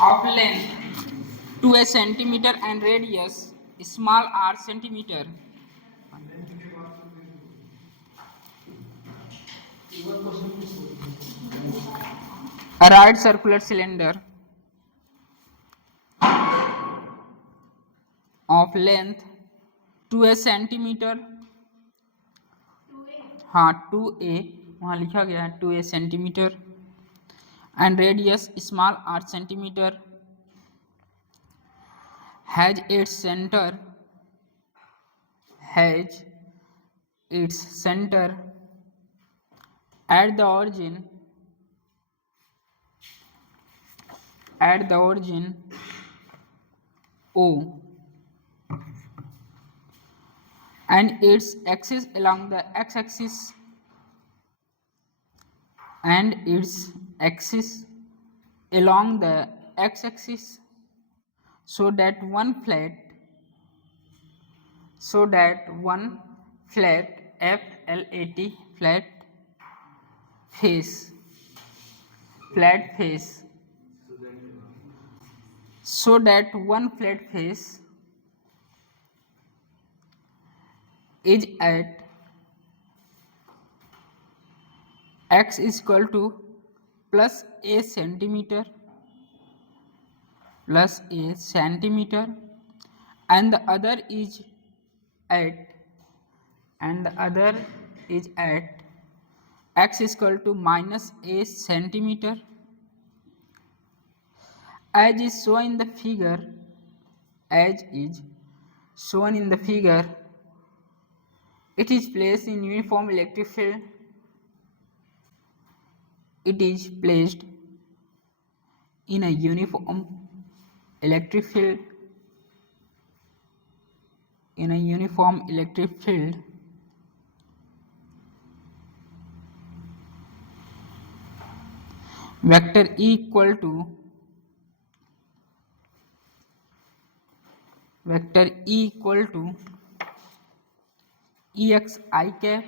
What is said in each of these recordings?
of length 2 a centimeter and radius small r centimeter. A right circular cylinder of length 2 a centimeter, हाँ 2a वहाँ लिखा गया है 2a centimetre and radius small r centimeter has its center at the origin O and its axis along the x-axis so that one flat face so that one flat face is at x is equal to plus a centimeter and the other is at x is equal to minus a centimeter as is shown in the figure. It is placed in uniform electric field. It is placed in a uniform electric field. Vector E equal to EXI cap,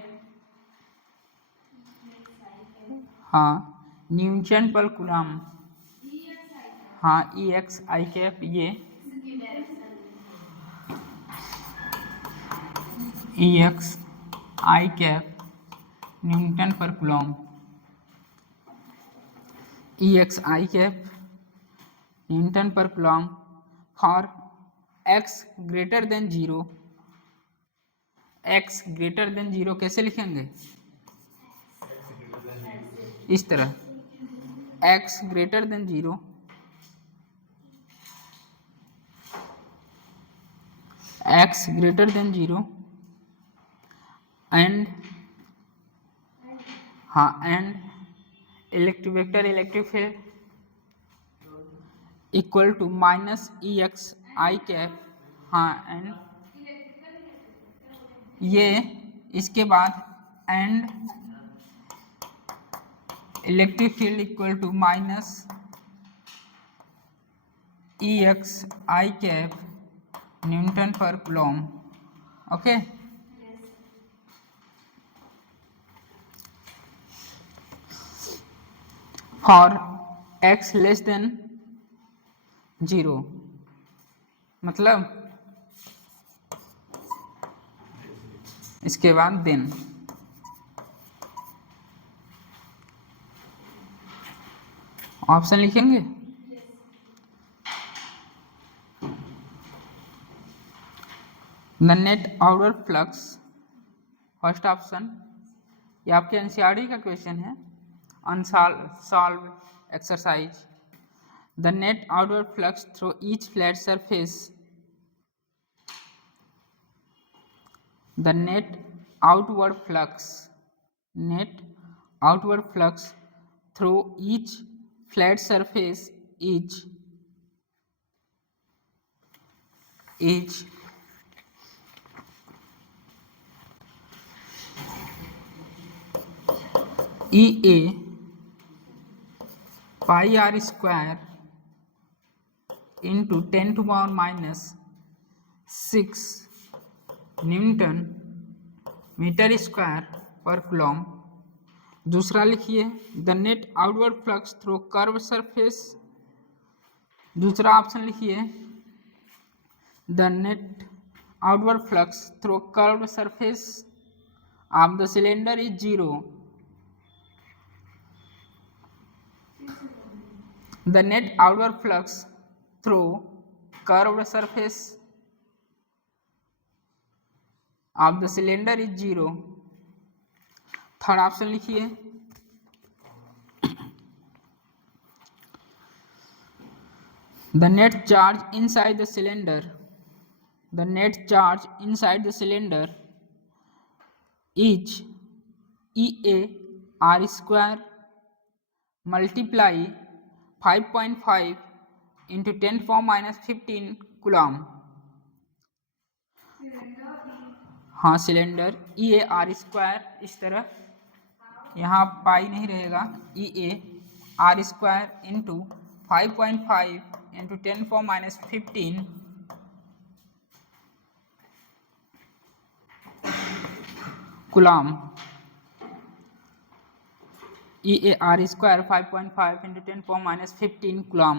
हाँ Newton per coulomb, हाँ EXI cap ये EXI cap Newton per coulomb, EXI cap Newton per coulomb for x greater than 0. x greater than 0 कैसे लिखेंगे? इस तरह x greater than 0 and electric field equal to minus EXI cap, हाँ and ये इसके बाद and electric field equal to minus EXI cap Newton per coulomb. Okay for x less than 0, मतलब इसके बाद देन ऑप्शन लिखेंगे. The net outward flux, first option, ये आपके एनसीईआरटी का क्वेश्चन है, unsolved exercise. The net outward flux through each flat surface, the net outward flux through each flat surface is EA pi r square into 10 to the power minus 6 newton metre square per coulomb. दूसरा लिखिए the net outward flux through curve surface दूसरा option लिखिए, the net outward flux through curved surface of the cylinder is 0. The net outward flux through curved surface of the cylinder is 0. Third option लिखिए, the net charge inside the cylinder, the net charge inside the cylinder is EA R square multiply 5.5 into 10⁻⁻15 coulomb. हाँ, cylinder E A R square, इस तरह यहाँ pi नहीं रहेगा, E A R square into 5.5 into 10⁻⁻15 coulomb. E A R square 5.5 into 10⁻⁻15 coulomb.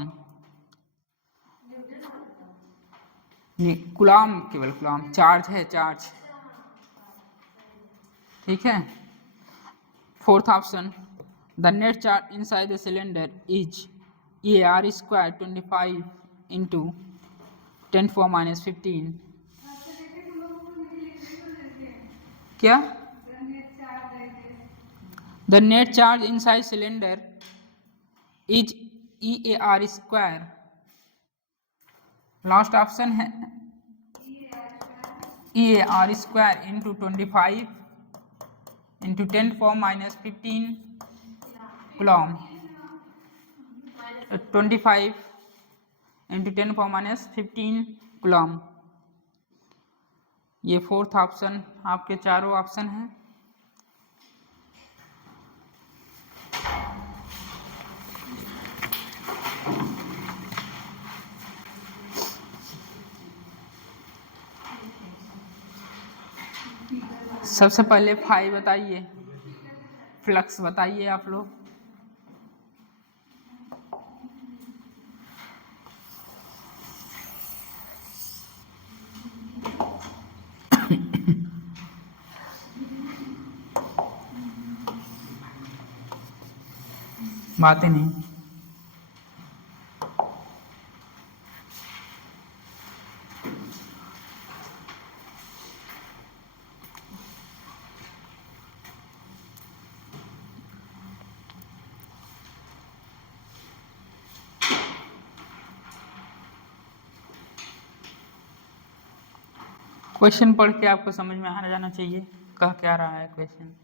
Coulomb केवल coulomb, charge है, charge. ठीक है. Fourth option, the net charge inside the cylinder is A R square 25 into 10⁻⁻15. क्या? The net charge inside cylinder is E A R square. Last option है E A R square into 25 into 10⁻⁻15 coulomb. 25 into 10⁻⁻15 coulomb. ये fourth option आपके चारों option हैं. सबसे पहले phi बताइए, flux बताइए आप लोग. बातें नहीं. क्वेश्चन पढ़ के आपको समझ में आ जाना चाहिए कह क्या रहा है क्वेश्चन.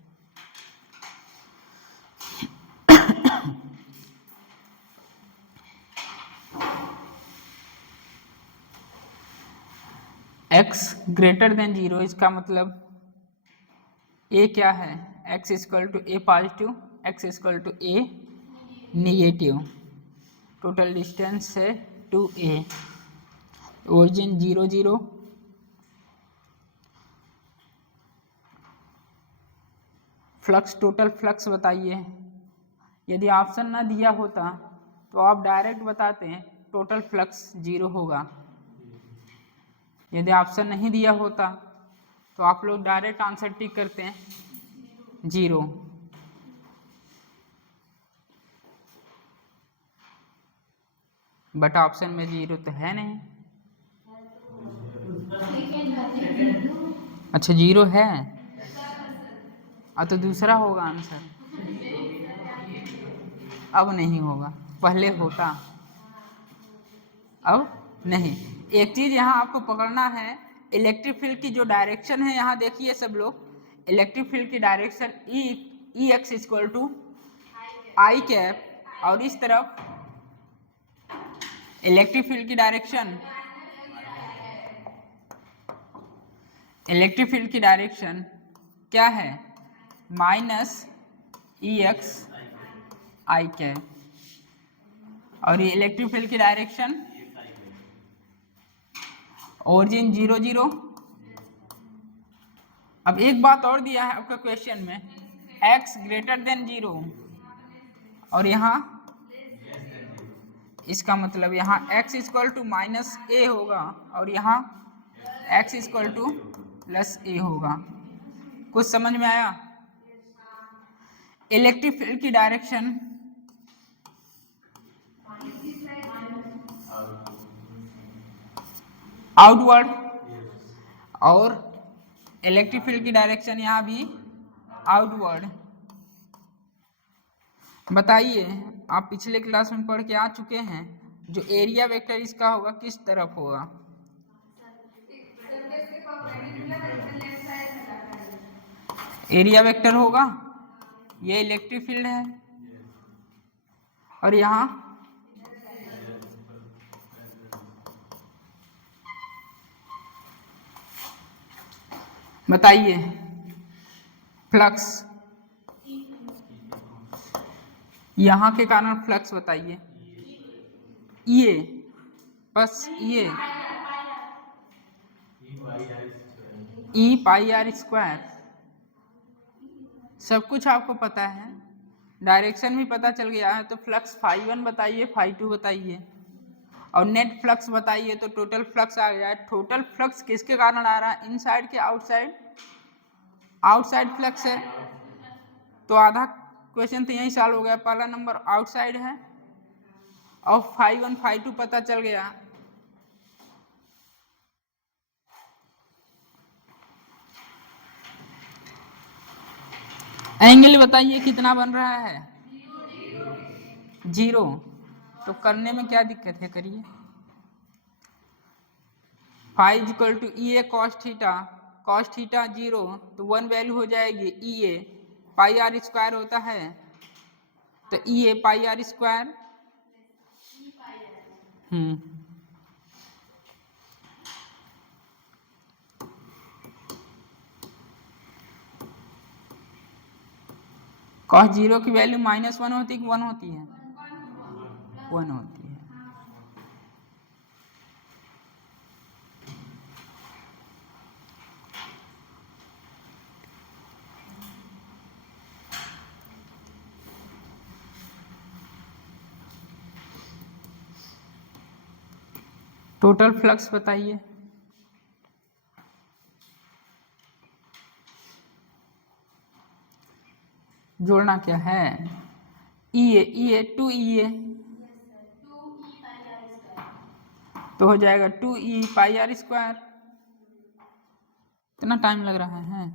x ग्रेटर देन 0, इसका मतलब a क्या है, x equal to a positive, x equal to a negative. Total distance है 2a. Origin 0 0. Flux, total flux बताइए. यदि ऑप्शन ना दिया होता तो आप डायरेक्ट बताते हैं टोटल फ्लक्स 0 होगा. यदि ऑप्शन नहीं दिया होता तो आप लोग डायरेक्ट आंसर टिक करते हैं 0. बट ऑप्शन में 0 तो है नहीं. अच्छा 0 है, तो दूसरा होगा आंसर. अब नहीं होगा, पहले होता, अब नहीं. एक चीज यहाँ आपको पकड़ना है, इलेक्ट्रिक फील्ड की जो डायरेक्शन है, यहाँ देखिए सब लोग, इलेक्ट्रिक फील्ड की direction E X equal to I cap, और इस तरफ इलेक्ट्रिक फील्ड की डायरेक्शन, इलेक्ट्रिक फील्ड की डायरेक्शन क्या है, minus E X I cap. और ये इलेक्ट्रिक फील्ड की डायरेक्शन ओरिजिन 0 0. अब एक बात और दिया है आपका क्वेश्चन में, x ग्रेटर देन 0, और यहाँ इसका मतलब यहाँ x इक्वल टू माइनस ए होगा और यहाँ x इक्वल टू प्लस ए होगा। कुछ समझ में आया? इलेक्ट्रिक फील्ड की डायरेक्शन आउटवर्ड और इलेक्ट्रिक फील्ड की डायरेक्शन यहाँ भी आउटवर्ड। बताइए, आप पिछले क्लास में पढ़ के आ चुके हैं, जो एरिया वेक्टर इसका होगा किस तरफ होगा? एरिया वेक्टर होगा, ये इलेक्ट्रिक फील्ड है और यहाँ बताइए फ्लक्स, यहाँ के कारण फ्लक्स बताइए। ये बस ये ई पाई आर स्क्वायर, सब कुछ आपको पता है, डायरेक्शन भी पता चल गया है। तो फ्लक्स φ1 बताइए, φ2 बताइए और नेट फ्लक्स बताइए। तो टोटल फ्लक्स आ गया है। टोटल फ्लक्स किसके कारण आ रहा है? इनसाइड के आउटसाइड? आउटसाइड फ्लक्स है, तो आधा क्वेश्चन तो यही सॉल्व हो गया। पहला नंबर आउटसाइड है और φ1 φ2 पता चल गया। एंगल बताइए कितना बन रहा है? 0। तो करने में क्या दिक्कत है, करिए। Phi equal to E A cos theta 0, तो 1 वैल्यू हो जाएगी ई ए, पाई आर स्क्वायर होता है, तो ई A pi R square. Cos 0 की वैल्यू -1 होती है कि 1 होती है? 1 होती है। टोटल फ्लक्स बताइए। जोड़ना क्या है? ई ए 2 ई ए, तो हो जाएगा 2 ई पाई आर स्क्वायर। कितना टाइम लग रहा है?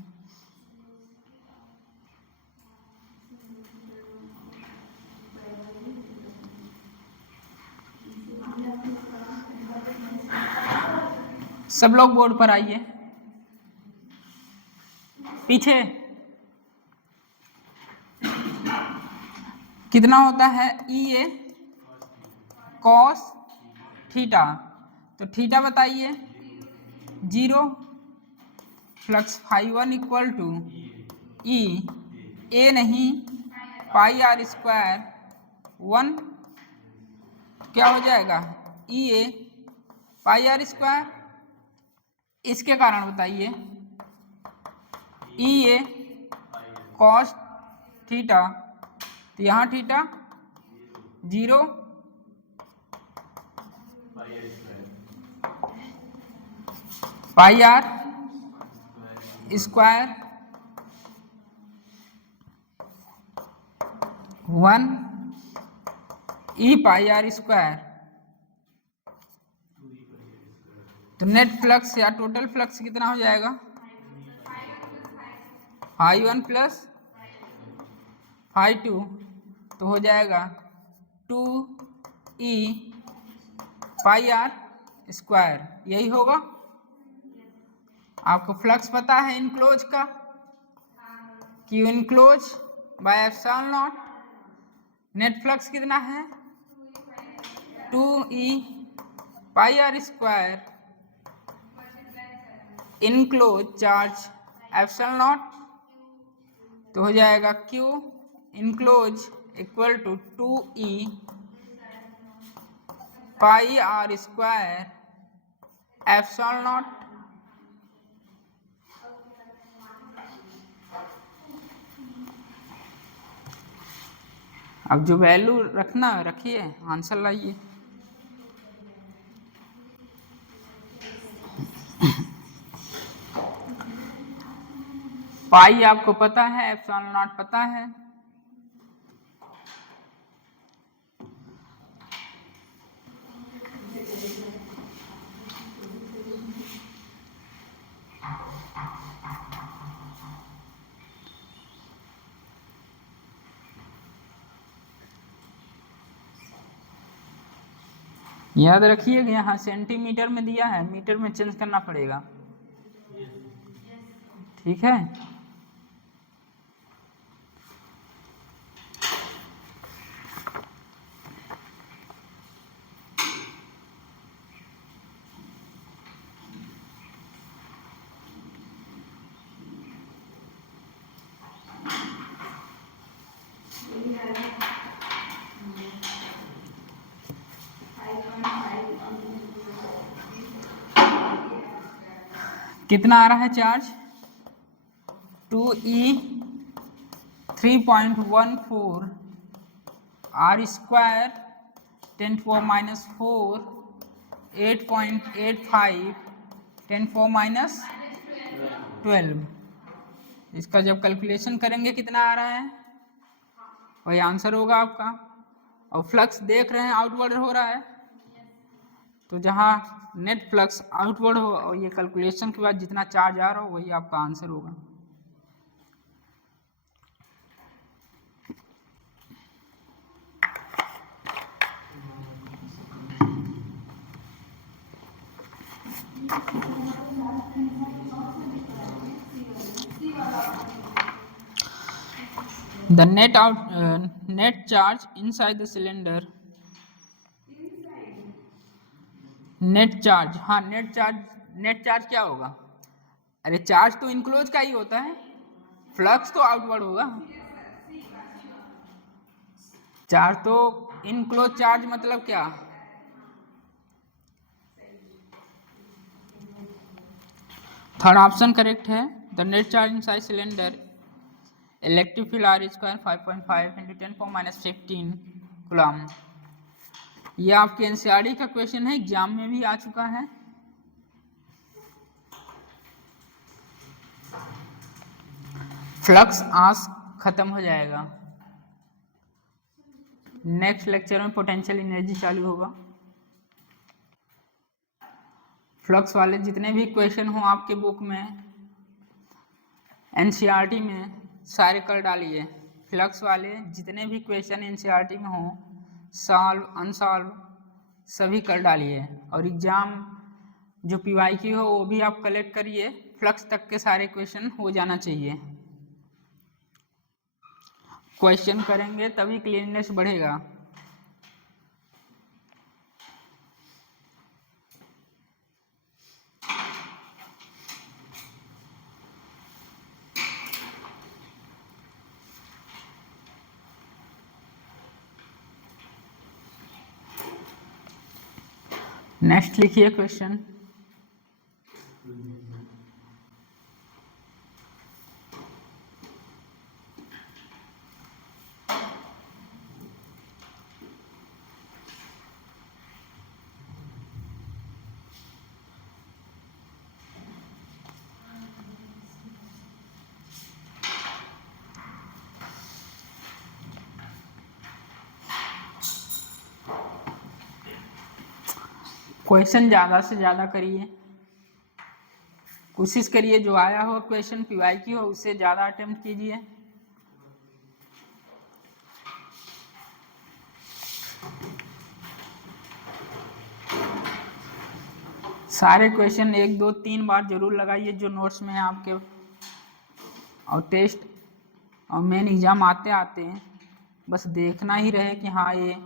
सब लोग बोर्ड पर आइए, पीछे। कितना होता है ई ए कॉस थीटा, तो थीटा बताइए 0। Flux φ1 equal to E A नहीं पाई आर स्क्वायर 1, क्या हो जाएगा? E A pi R square. इसके कारण बताइए ई ए कॉस थीटा, तो यहाँ theta 0, pi R square 1 E pi R square. तो नेट फ्लक्स या टोटल फ्लक्स कितना हो जाएगा? φ1 प्लस φ2, तो हो जाएगा 2 ई पाई आर स्क्वायर। यही होगा। आपको फ्लक्स पता है इनक्लोज का, Q enclose by epsilon naught. Net flux कितना है? 2 E pi R square enclose charge epsilon naught, तो हो जाएगा Q enclose equal to 2 E pi R square epsilon naught. अब जो वैल्यू रखना रखिए, आंसर लाइए। पाई आपको पता है, एप्सिलॉन नॉट पता है। याद रखिएगा, यहाँ सेंटीमीटर में दिया है, मीटर में चेंज करना पड़ेगा, ठीक है। कितना आ रहा है चार्ज? 2e 3.14 r square 10⁻⁴ 8.85 10⁻⁻12। इसका जब कैलकुलेशन करेंगे कितना आ रहा है, वही आंसर होगा आपका। और फ्लक्स देख रहे हैं आउटवर्ड हो रहा है, तो जहाँ नेट फ्लक्स आउटवर्ड हो और ये कैलकुलेशन के बाद जितना चार्ज आ रहा हो वही आपका आंसर होगा। The net charge inside the cylinder. Net charge, हाँ नेट चार्ज क्या होगा? अरे चार्ज तो इनक्लोज का ही होता है, फ्लक्स तो आउटवर्ड होगा। चार्ज तो इनक्लोज चार्ज मतलब क्या? थर्ड ऑप्शन करेक्ट है। The net charge inside cylinder electric field R square 5.5 × 10⁻⁻15 coulomb. ये आपके एनसीईआरटी का क्वेश्चन है, एग्जाम में भी आ चुका है। फ्लक्स आज खत्म हो जाएगा, नेक्स्ट लेक्चर में पोटेंशियल एनर्जी चालू होगा। फ्लक्स वाले जितने भी क्वेश्चन हो आपके बुक में, एनसीईआरटी में, सारे कर डालिए। फ्लक्स वाले जितने भी क्वेश्चन एनसीईआरटी में हो, सॉल्व अनसॉल्व सभी कर डालिए। और एग्जाम जो पीवाईक्यू हो वो भी आप कलेक्ट करिए, फ्लक्स तक के सारे क्वेश्चन हो जाना चाहिए। क्वेश्चन करेंगे तभी क्लियरनेस बढ़ेगा। नेक्स्ट लिखिए क्वेश्चन। क्वेश्चन ज़्यादा से ज़्यादा करिए, कोशिश करिए जो आया हो क्वेश्चन पीवाईक्यू हो उससे ज़्यादा अटेम्प्ट कीजिए। सारे क्वेश्चन 1 2 3 बार जरूर लगाइए जो नोट्स में है आपके। और टेस्ट और मेन एग्जाम आते आते हैं बस देखना ही रहे कि हाँ ये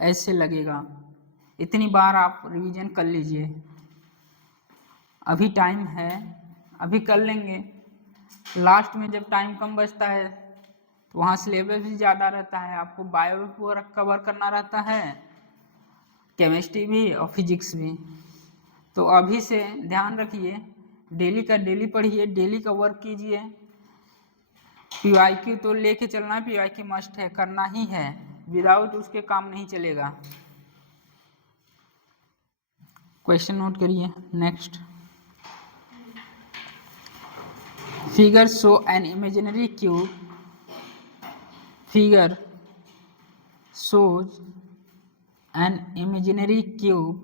ऐसे लगेगा, इतनी बार आप रिवीजन कर लीजिए। अभी टाइम है, अभी कर लेंगे। लास्ट में जब टाइम कम बचता है तो वहाँ सिलेबस भी ज़्यादा रहता है, आपको बायो भी पूरा कवर करना रहता है, केमिस्ट्री भी और फिजिक्स भी। तो अभी से ध्यान रखिए, डेली का डेली पढ़िए, डेली का वर्क कीजिए। पीवाईक्यू तो लेके चलना है, पीवाईक्यू मस्ट है, करना ही है, विदाउट उसके काम नहीं चलेगा। क्वेश्चन नोट करिए। Next Figure show an imaginary cube. Figure shows an imaginary cube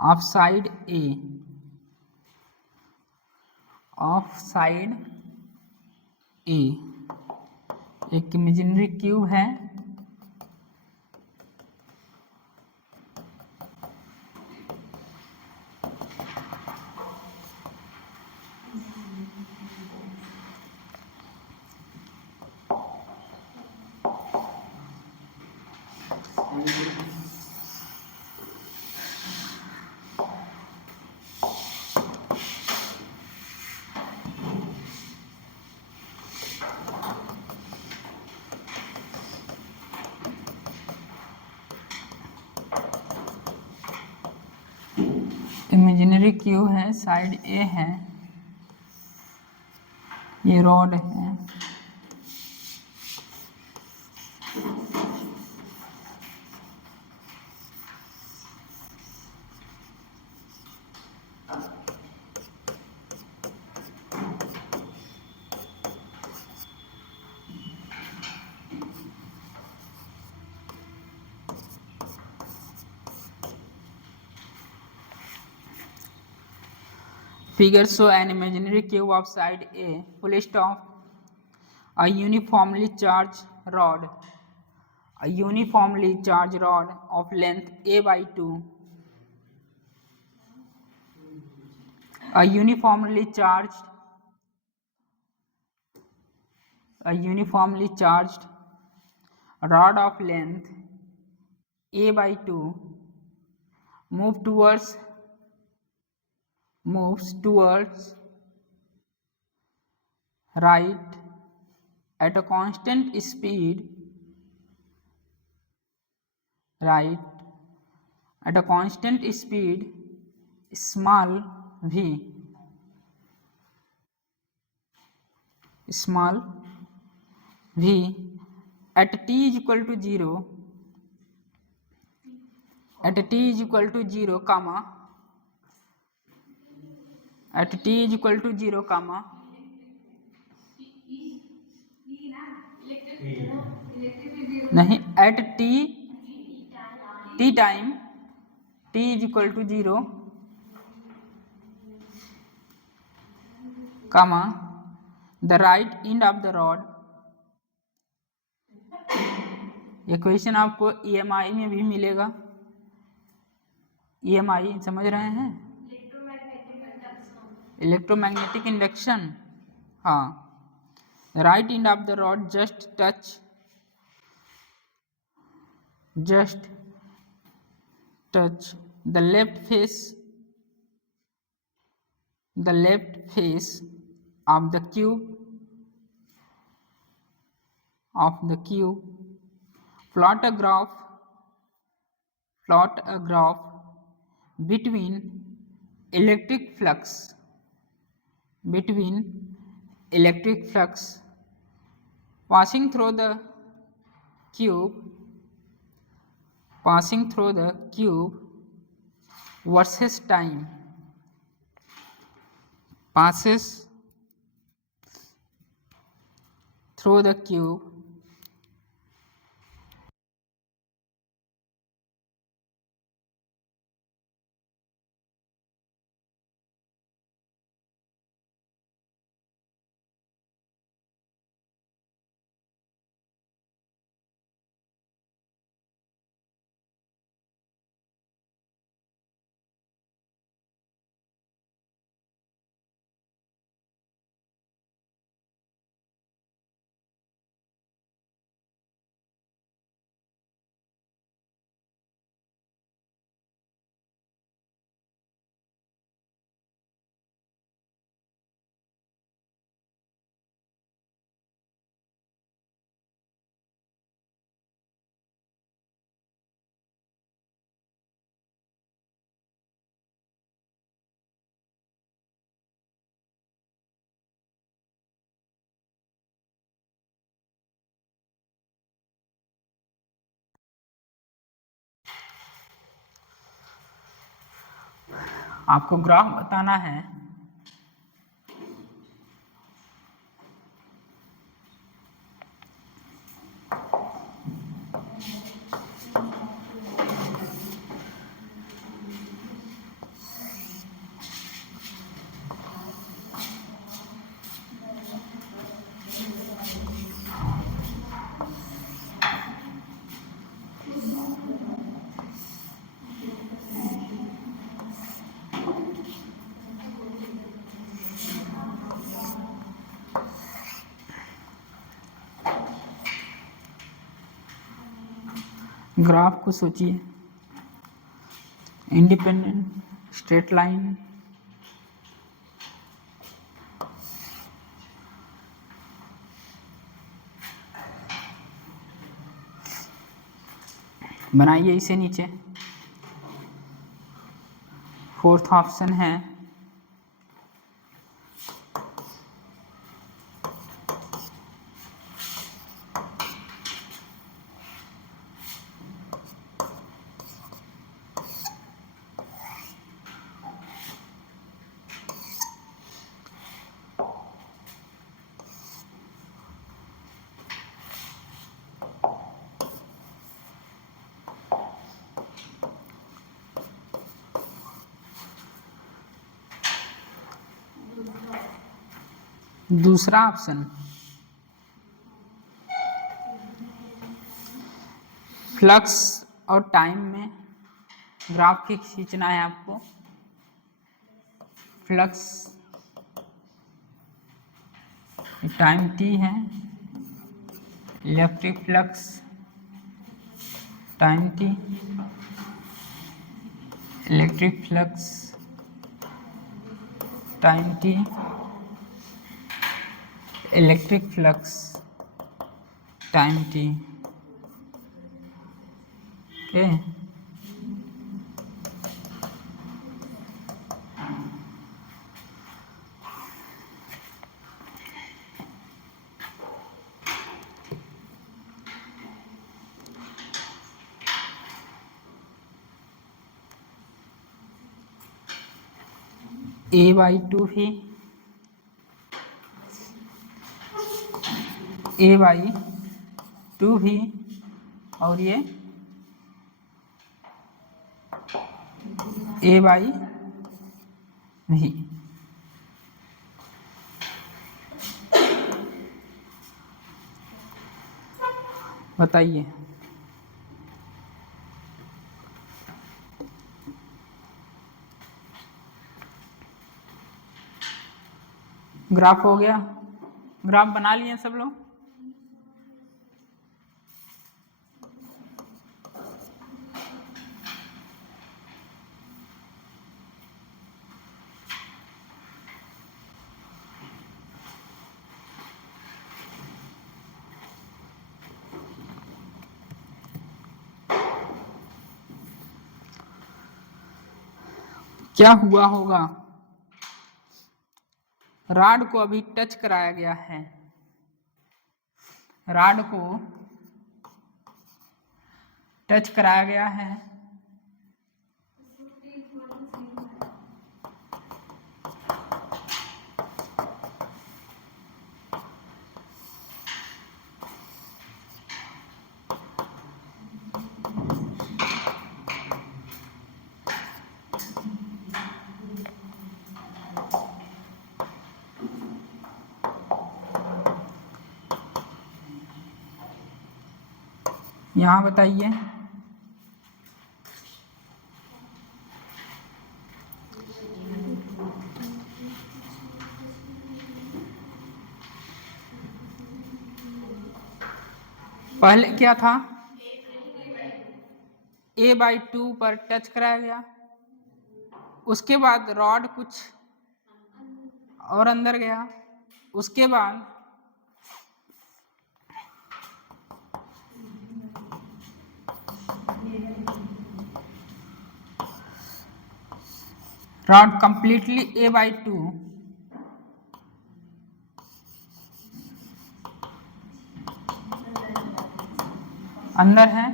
of side A. Of side A एक इमेजिनरी क्यूब है इमेजिनरी क्यूब है, साइड ए है, ये रॉड है, Figure show an imaginary cube of side A, full stop. A uniformly charged rod. A uniformly charged rod of length A by 2. A uniformly charged rod of length A by 2 moves towards right at a constant speed, small v at t is equal to 0, comma, नहीं, at t time t is equal to 0, comma, the right end of the rod. ये question आपको EMI में भी मिलेगा। EMI समझ रहे हैं? Electromagnetic induction, हाँ। The right end of the rod just touch the left face of the cube plot a graph between electric flux passing through the cube versus time passes through the cube आपको graph बताना है graph को सोचिए, independent, straight line, बनाइए इसे नीचे। Fourth option है दूसरा ऑप्शन, फ्लक्स और टाइम में ग्राफ खींचना है आपको। फ्लक्स टाइम t है, electric flux time t, electric flux time t, electric flux time t। Okay, a/2 भी a/2 भी, और ये a/v। बताइए, ग्राफ हो गया? ग्राफ बना लिए सब लोग? क्या हुआ होगा, रॉड को अभी टच कराया गया है, रॉड को टच कराया गया है, यहाँ बताइए। पहले क्या था, a/2 पर टच कराया गया, उसके बाद रॉड कुछ और अंदर गया, उसके बाद रॉड कंप्लीटली a/2 अंदर है,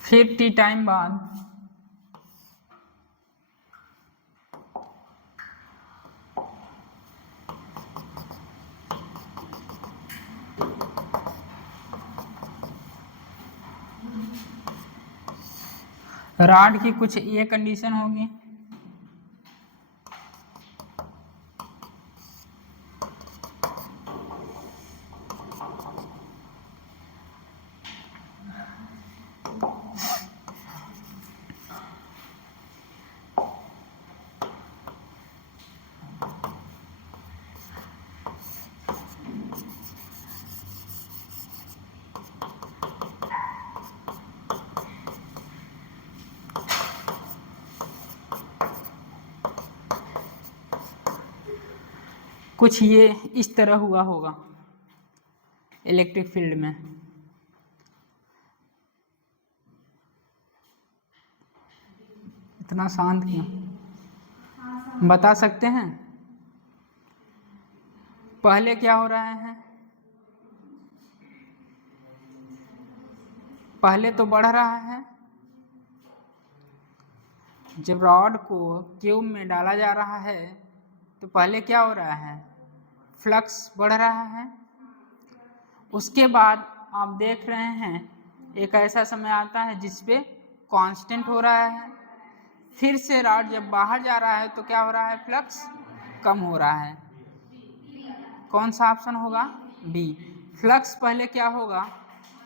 फिर t टाइम बाद रॉड की कुछ ये कंडीशन होगी, कुछ ये इस तरह हुआ होगा इलेक्ट्रिक फील्ड में। इतना शांत क्यों? बता सकते हैं पहले क्या हो रहा है? पहले तो बढ़ रहा है, जब रॉड को ट्यूब में डाला जा रहा है तो पहले क्या हो रहा है? फ्लक्स बढ़ रहा है। उसके बाद आप देख रहे हैं एक ऐसा समय आता है जिसपे कांस्टेंट हो रहा है, फिर से रॉड जब बाहर जा रहा है तो क्या हो रहा है? फ्लक्स कम हो रहा है। कौन सा ऑप्शन होगा? बी। फ्लक्स पहले क्या होगा?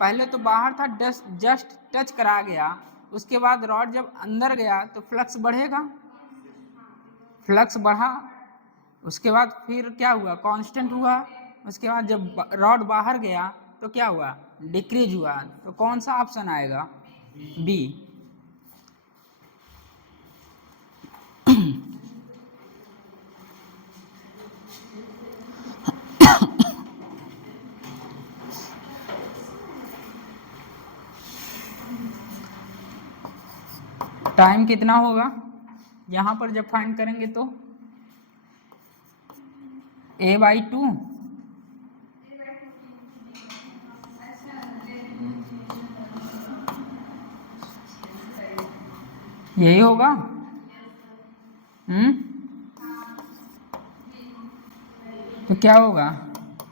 पहले तो बाहर था, जस्ट टच करा गया, उसके बाद रॉड जब अंदर गया तो फ्लक्स बढ़ेगा, फ्लक्स बढ़ा, उसके बाद फिर क्या हुआ? कांस्टेंट हुआ। उसके बाद जब रॉड बाहर गया तो क्या हुआ? डिक्रीज हुआ। तो कौन सा ऑप्शन आएगा? बी। टाइम कितना होगा यहाँ पर जब फाइंड करेंगे तो? a/2 यही होगा। तो क्या होगा?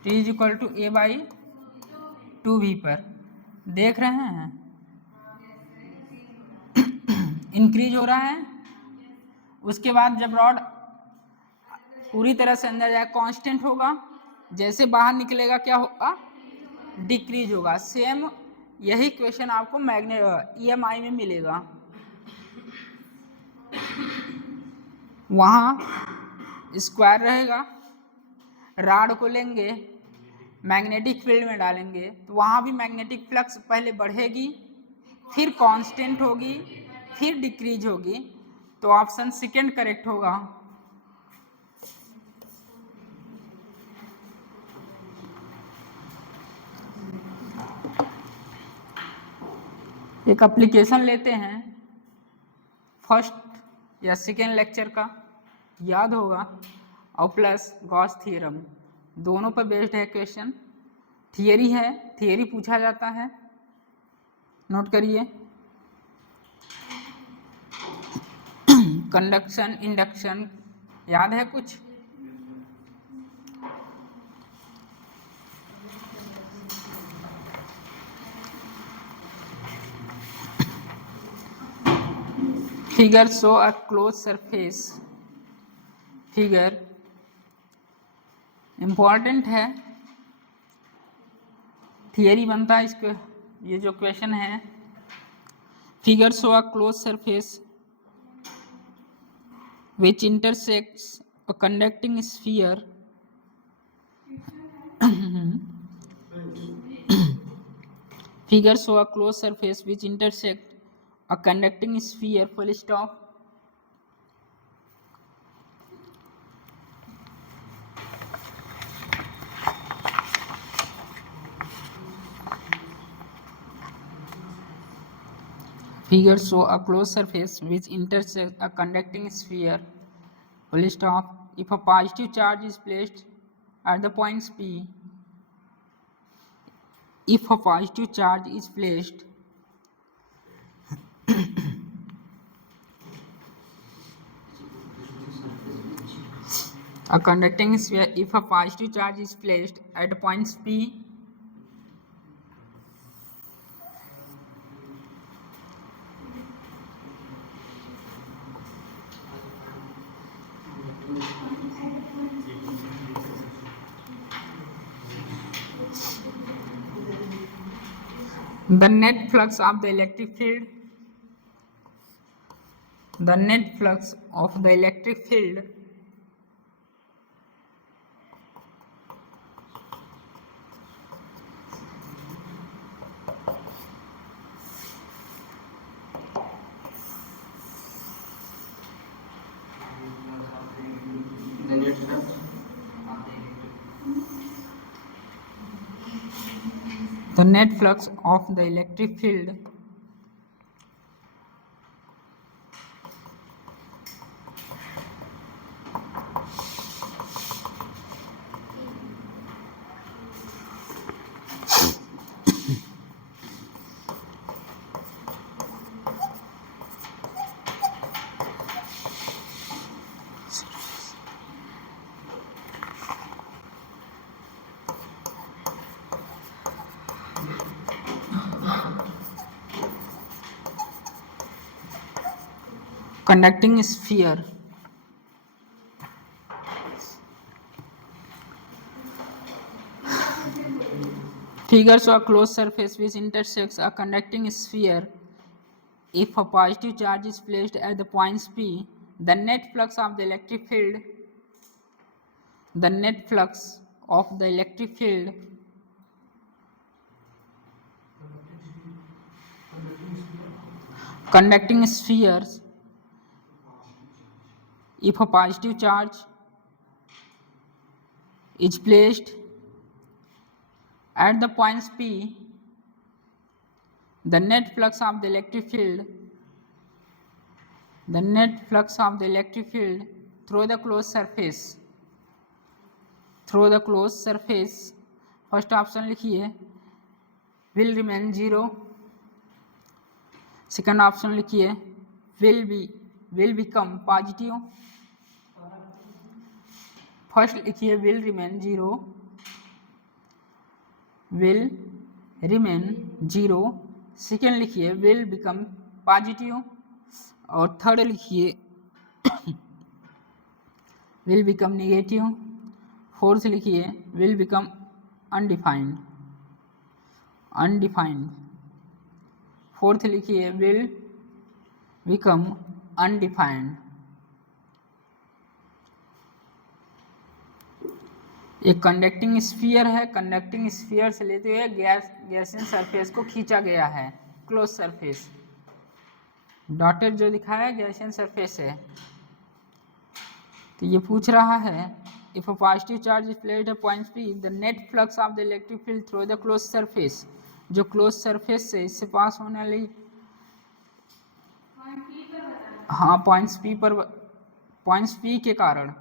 t is equal to a/2v पर देख रहे हैं इंक्रीज हो रहा है। उसके बाद जब रॉड पूरी तरह से अंदर जाए कांस्टेंट होगा, जैसे बाहर निकलेगा क्या होगा? डिक्रीज होगा। सेम यही क्वेश्चन आपको EMI में मिलेगा। वहाँ स्क्वायर रहेगा, रॉड को लेंगे मैग्नेटिक फील्ड में डालेंगे तो वहाँ भी मैग्नेटिक फ्लक्स पहले बढ़ेगी, फिर कांस्टेंट होगी, फिर डिक्रीज होगी। तो ऑप्शन सेकंड करेक्ट होगा। एक एप्लीकेशन लेते हैं फर्स्ट या सेकेंड लेक्चर का, याद होगा, और प्लस गॉस थ्योरम, दोनों पर बेस्ड है क्वेश्चन। थियरी है, थियरी पूछा जाता है, नोट करिए। कंडक्शन, इंडक्शन, याद है कुछ? Figure show a close surface. Figure important है, थियरी बनता है इसके। ये जो क्वेश्चन है, figure show a close surface which intersects a conducting sphere figure show a closed surface which intersect a conducting sphere, full stop. Figure show a closed surface which intersects a conducting sphere, full stop. If a positive charge is placed at the points P, if a positive charge is placed a conducting sphere, if a positive charge is placed at points P, the net flux of the electric field, the net flux of the electric field the net flux of the electric field conducting sphere figures a closed surface which intersects a conducting sphere. If a positive charge is placed at the points P, the net flux of the electric field conducting spheres, if a positive charge is placed at the points P, the net flux of the electric field through the closed surface, first option लिखिए will remain 0, second option लिखिए will become positive, first लिखिए will remain 0, second लिखिए will become positive और third लिखिए will become negative, fourth लिखिए will become undefined, fourth लिखिए will become undefined. एक conducting sphere है, कंडक्टिंग स्फीयर से लेते हुए गैसियन सरफेस को खींचा गया है, क्लोज सरफेस, डॉटेड जो दिखाया है गैसियन सरफेस है। तो ये पूछ रहा है if a positive charge is placed at point P the net flux of the electric field through the close surface, जो क्लोज सरफेस से इससे पास होने वाली, हाँ पॉइंट्स पी के कारण,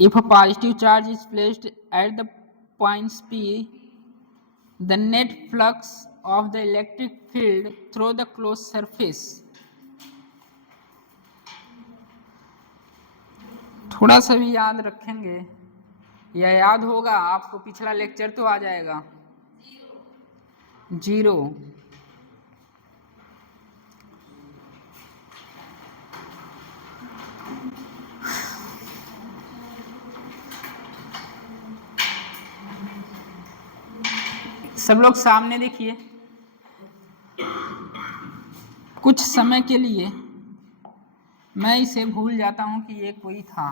if a positive charge is placed at the points P, the net flux of the electric field through the closed surface, थोड़ा सा भी याद रखेंगे या याद होगा आपको, पिछला लेक्चर तो आ जाएगा 0। सब लोग सामने देखिए, कुछ समय के लिए मैं इसे भूल जाता हूं कि ये कोई था।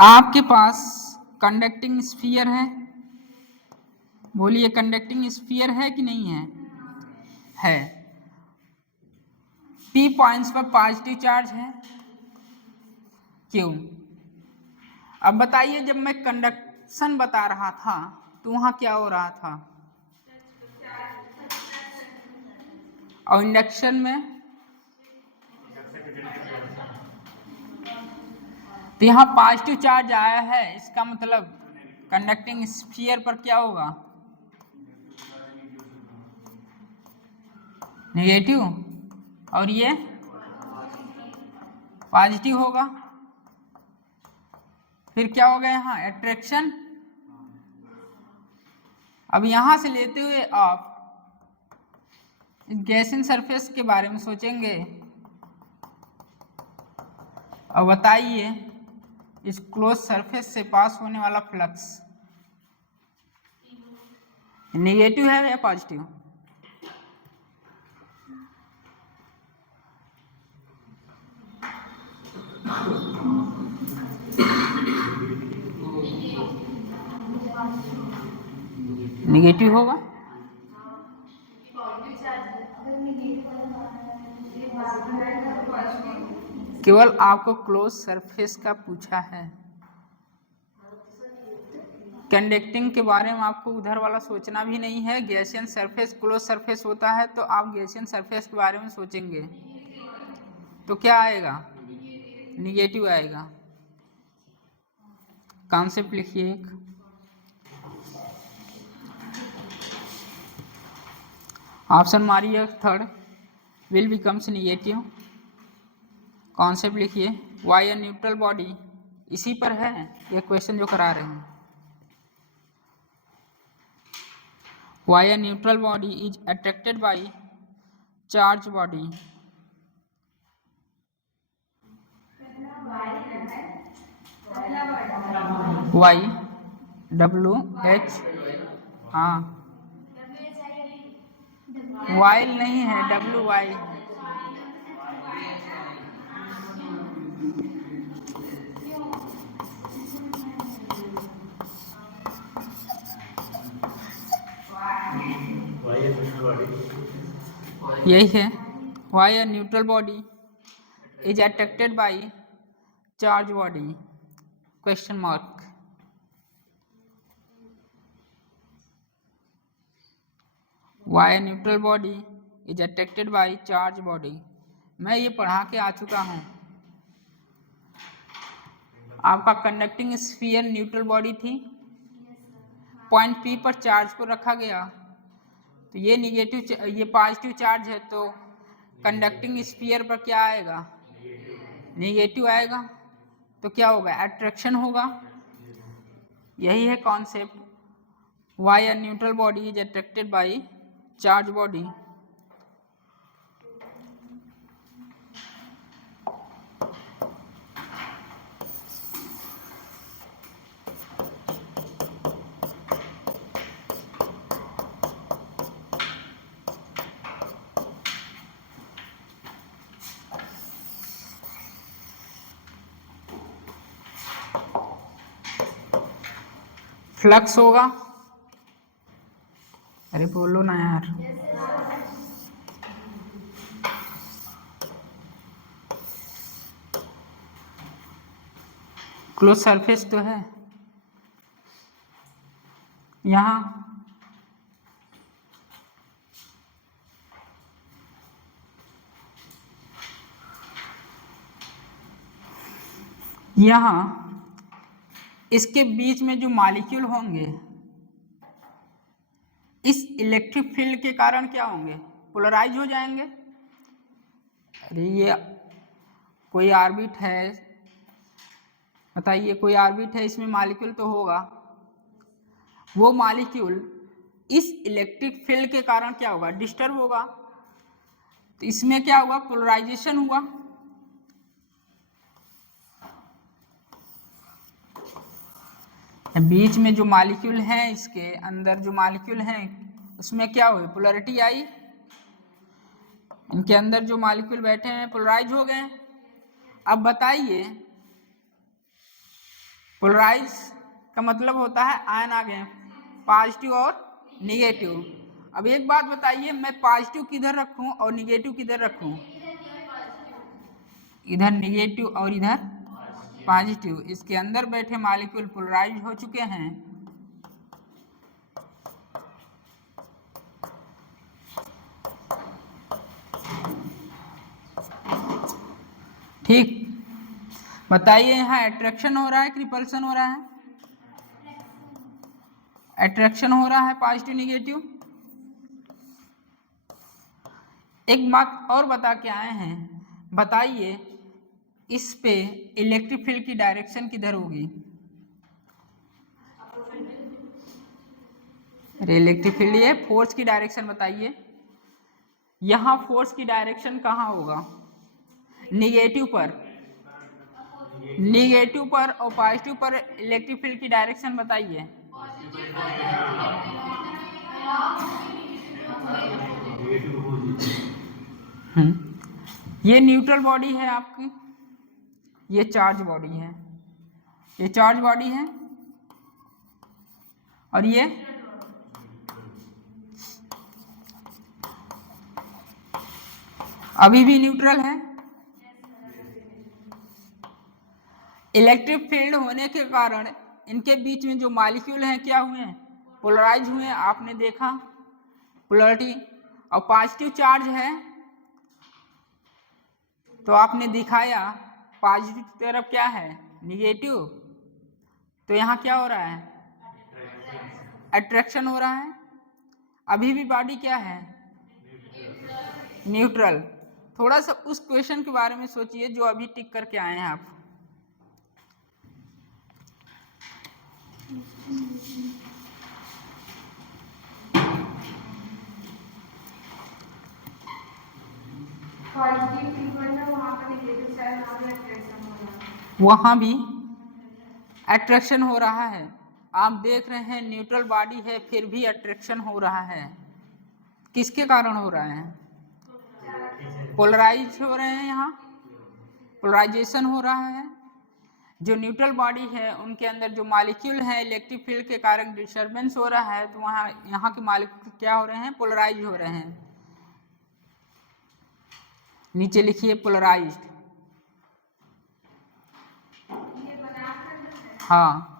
आपके पास कंडक्टिंग स्फीयर है, बोलिए कंडक्टिंग स्फीयर है कि नहीं है? है। P पॉइंट्स पर पॉजिटिव चार्ज है, क्यों? अब बताइए, जब मैं कंडक्शन बता रहा था तो वहां क्या हो रहा था? और इंडक्शन में तो यहाँ पॉजिटिव चार्ज आया है, इसका मतलब कंडक्टिंग स्फीयर पर क्या होगा? नेगेटिव, और ये पॉजिटिव होगा। फिर क्या हो गया यहाँ? अट्रैक्शन। अब यहां से लेते हुए आप गैसियन सरफेस के बारे में सोचेंगे और बताइए इस क्लोज सरफेस से पास होने वाला फ्लक्स नेगेटिव है या पॉजिटिव? नेगेटिव होगा। केवल आपको क्लोज सरफेस का पूछा है। कंडक्टिंग के बारे में आपको उधर वाला सोचना भी नहीं है। गैसियन सरफेस क्लोज सरफेस होता है तो आप गैसियन सरफेस के बारे में सोचेंगे तो क्या आएगा? निगेटिव आएगा। कॉन्सेप्ट लिखिए एक। ऑप्शन मारिए third, will becomes negative. Concept लिखिए। वाई ए न्यूट्रल बॉडी, इसी पर है ये क्वेश्चन जो करा रहे हैं। Why a neutral body is attracted by charged body? Y W H, हाँ वाइल नहीं है, W Y। यही है। Why a neutral body is attracted by charged body? Question mark। Why a neutral body is attracted by charged body? मैं ये पढ़ा के आ चुका हूँ। आपका कंडक्टिंग स्फीयर न्यूट्रल बॉडी थी, पॉइंट P पर चार्ज को रखा गया तो ये निगेटिव, ये पॉजिटिव चार्ज है तो कंडक्टिंग स्फीयर पर क्या आएगा? निगेटिव आएगा। तो क्या होगा? अट्रैक्शन होगा। यही है concept. Why a neutral body is attracted by charge body. Flux होगा। अरे बोलो ना यार। क्लोज सरफेस तो है यहाँ, यहाँ इसके बीच में जो मॉलिक्यूल होंगे इस इलेक्ट्रिक फील्ड के कारण क्या होंगे? पोलराइज हो जाएंगे। अरे ये कोई ऑर्बिट है, बताइए कोई ऑर्बिट है, इसमें मॉलिक्यूल तो होगा। वो मॉलिक्यूल इस इलेक्ट्रिक फील्ड के कारण क्या होगा? डिस्टर्ब होगा। तो इसमें क्या हुआ? पोलराइजेशन हुआ। बीच में जो मॉलिक्यूल हैं, इसके अंदर जो मॉलिक्यूल हैं उसमें क्या हुई? पोलैरिटी आई। इनके अंदर जो मॉलिक्यूल बैठे हैं पोलराइज हो गए। अब बताइए, पोलराइज का मतलब होता है आयन आ गए, पॉजिटिव और निगेटिव। अब एक बात बताइए, मैं पॉजिटिव किधर रखूं और निगेटिव किधर रखूं? इधर निगेटिव और इधर पॉजिटिव। इसके अंदर बैठे मॉलिक्यूल पोलराइज हो चुके हैं। ठीक, बताइए यहाँ अट्रैक्शन हो रहा है कि रिपल्शन हो रहा है? अट्रैक्शन हो रहा है, पॉजिटिव निगेटिव। एक बात और बता के आए हैं, बताइए इस पे इलेक्ट्रिक फील्ड की डायरेक्शन किधर होगी? अरे इलेक्ट्रिक फील्ड, ये फोर्स की डायरेक्शन बताइए। यहाँ फोर्स की डायरेक्शन कहाँ होगा? निगेटिव पर। निगेटिव पर और पॉजिटिव पर इलेक्ट्रिक फील्ड की डायरेक्शन बताइए। ये न्यूट्रल बॉडी है आपकी, ये चार्ज बॉडी है, ये चार्ज बॉडी है और ये अभी भी न्यूट्रल है। इलेक्ट्रिक फील्ड होने के कारण इनके बीच में जो मॉलिक्यूल हैं क्या हुए हैं, पोलराइज हुए हैं। आपने देखा पोलरिटी, और पॉजिटिव चार्ज है तो आपने दिखाया पॉजिटिव तरफ क्या है, निगेटिव। तो यहाँ क्या हो रहा है, अट्रैक्शन हो रहा है। अभी भी बॉडी क्या है, न्यूट्रल। थोड़ा सा उस क्वेश्चन के बारे में सोचिए जो अभी टिक करके आए हैं आप। वहां भी अट्रैक्शन हो रहा है। आप देख रहे हैं न्यूट्रल बॉडी है फिर भी अट्रैक्शन हो रहा है। किसके कारण हो रहा है, पोलराइज हो रहे हैं, यहाँ पोलराइजेशन हो रहा है। जो न्यूट्रल बॉडी है उनके अंदर जो मॉलिक्यूल है इलेक्ट्रिक फील्ड के कारण डिस्टर्बेंस हो रहा है, तो वहाँ यहाँ के मॉलिक्यूल क्या हो रहे हैं, पोलराइज हो रहे हैं। नीचे लिखिए पोलराइज्ड। हाँ,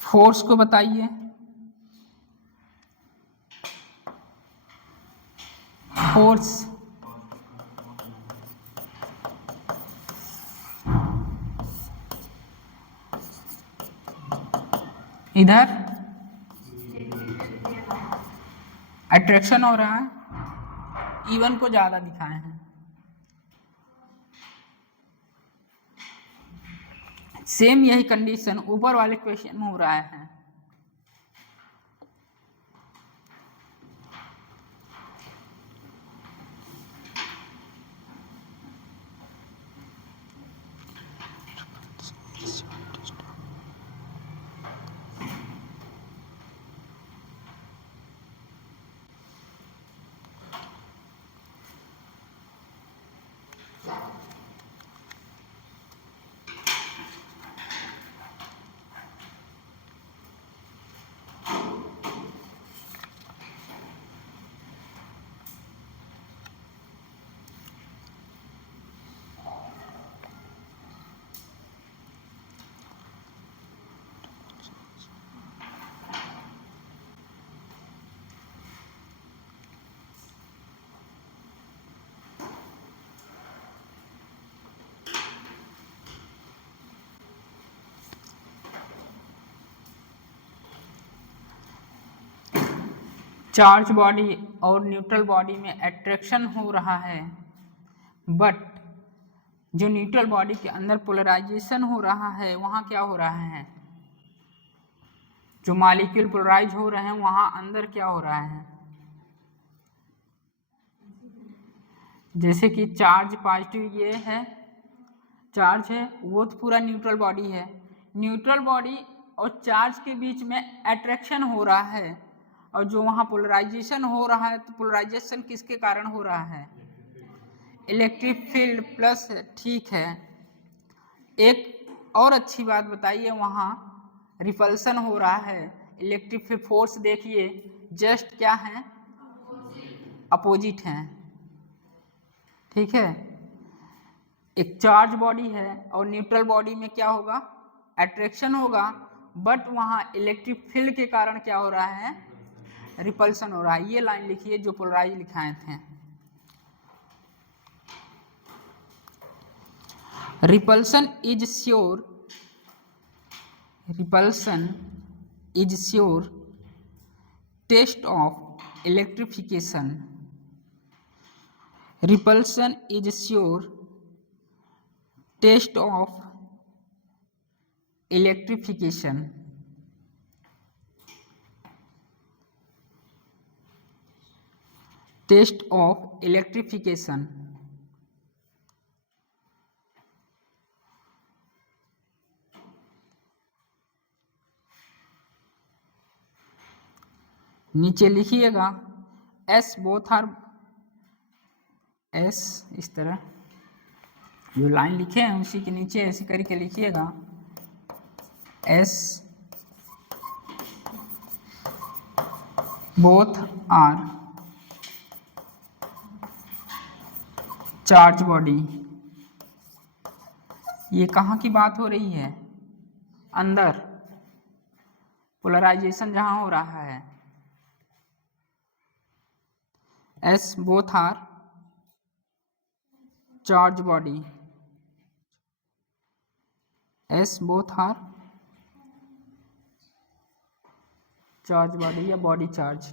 फोर्स को बताइए। फोर्स इधर अट्रैक्शन हो रहा है, E1 को ज्यादा दिखाए हैं। सेम यही कंडीशन ऊपर वाले क्वेश्चन में हो रहा है। चार्ज बॉडी और न्यूट्रल बॉडी में अट्रैक्शन हो रहा है, बट जो न्यूट्रल बॉडी के अंदर पोलराइजेशन हो रहा है वहाँ क्या हो रहा है, जो मॉलिक्यूल पोलराइज हो रहे हैं वहाँ अंदर क्या हो रहा है, जैसे कि चार्ज पॉजिटिव ये है, चार्ज है वो तो पूरा न्यूट्रल बॉडी है। न्यूट्रल बॉडी और चार्ज के बीच में अट्रैक्शन हो रहा है, और जो वहाँ पोलराइजेशन हो रहा है, तो पोलराइजेशन किसके कारण हो रहा है, इलेक्ट्रिक फील्ड प्लस। ठीक है, एक और अच्छी बात बताइए, वहाँ रिपल्सन हो रहा है। इलेक्ट्रिक फील्ड फोर्स देखिए जस्ट क्या है, अपोजिट हैं। ठीक है, एक चार्ज बॉडी है और न्यूट्रल बॉडी में क्या होगा, अट्रैक्शन होगा, बट वहाँ इलेक्ट्रिक फील्ड के कारण क्या हो रहा है, रिपल्सन हो रहा है। ये लाइन लिखिए जो पोलराइज लिखाए थे। Repulsion is sure, repulsion is sure test of electrification, repulsion is sure test of electrification. Test of electrification. नीचे लिखिएगा एस बोथ आर, एस इस तरह जो लाइन लिखे हैं उसी के नीचे ऐसे करके लिखिएगा, as both are charge body. ये कहाँ की बात हो रही है? अंदर पोलराइजेशन जहां हो रहा है। As both are charge body, as both are charge body या बॉडी चार्ज।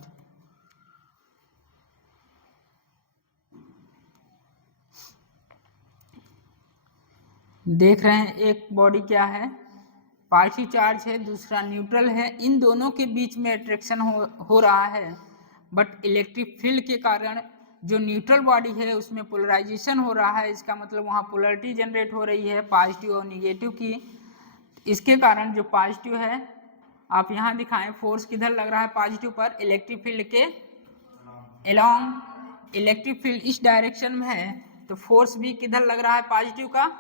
देख रहे हैं एक बॉडी क्या है, पॉजिटिव चार्ज है, दूसरा न्यूट्रल है, इन दोनों के बीच में अट्रैक्शन हो रहा है, बट इलेक्ट्रिक फील्ड के कारण जो न्यूट्रल बॉडी है उसमें पोलराइजेशन हो रहा है। इसका मतलब वहाँ पोलरिटी जनरेट हो रही है पॉजिटिव और निगेटिव की। इसके कारण जो पॉजिटिव है, आप यहाँ दिखाएं, फोर्स किधर लग रहा है पॉजिटिव पर, इलेक्ट्रिक फील्ड के अलोंग। इलेक्ट्रिक फील्ड इस डायरेक्शन में है तो फोर्स भी किधर लग रहा है पॉजिटिव का,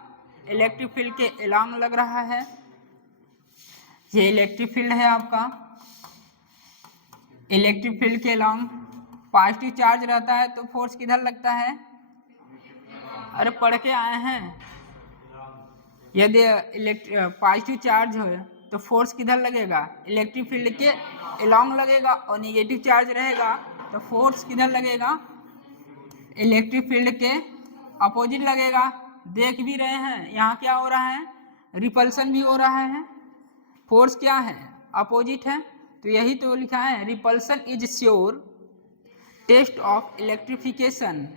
इलेक्ट्रिक फील्ड के अलोंग लग रहा है। ये इलेक्ट्रिक फील्ड है आपका, इलेक्ट्रिक फील्ड के अलोंग पॉजिटिव चार्ज रहता है तो फोर्स किधर लगता है, अरे पढ़ के आए हैं, यदि पॉजिटिव चार्ज हो तो फोर्स किधर लगेगा, इलेक्ट्रिक फील्ड के अलोंग लगेगा, और निगेटिव चार्ज रहेगा तो फोर्स किधर लगेगा, इलेक्ट्रिक फील्ड के अपोजिट लगेगा। देख भी रहे हैं यहाँ क्या हो रहा है, रिपल्सन भी हो रहा है, फोर्स क्या है, अपोजिट है, तो यही तो लिखा है, repulsion is sure test of electrification.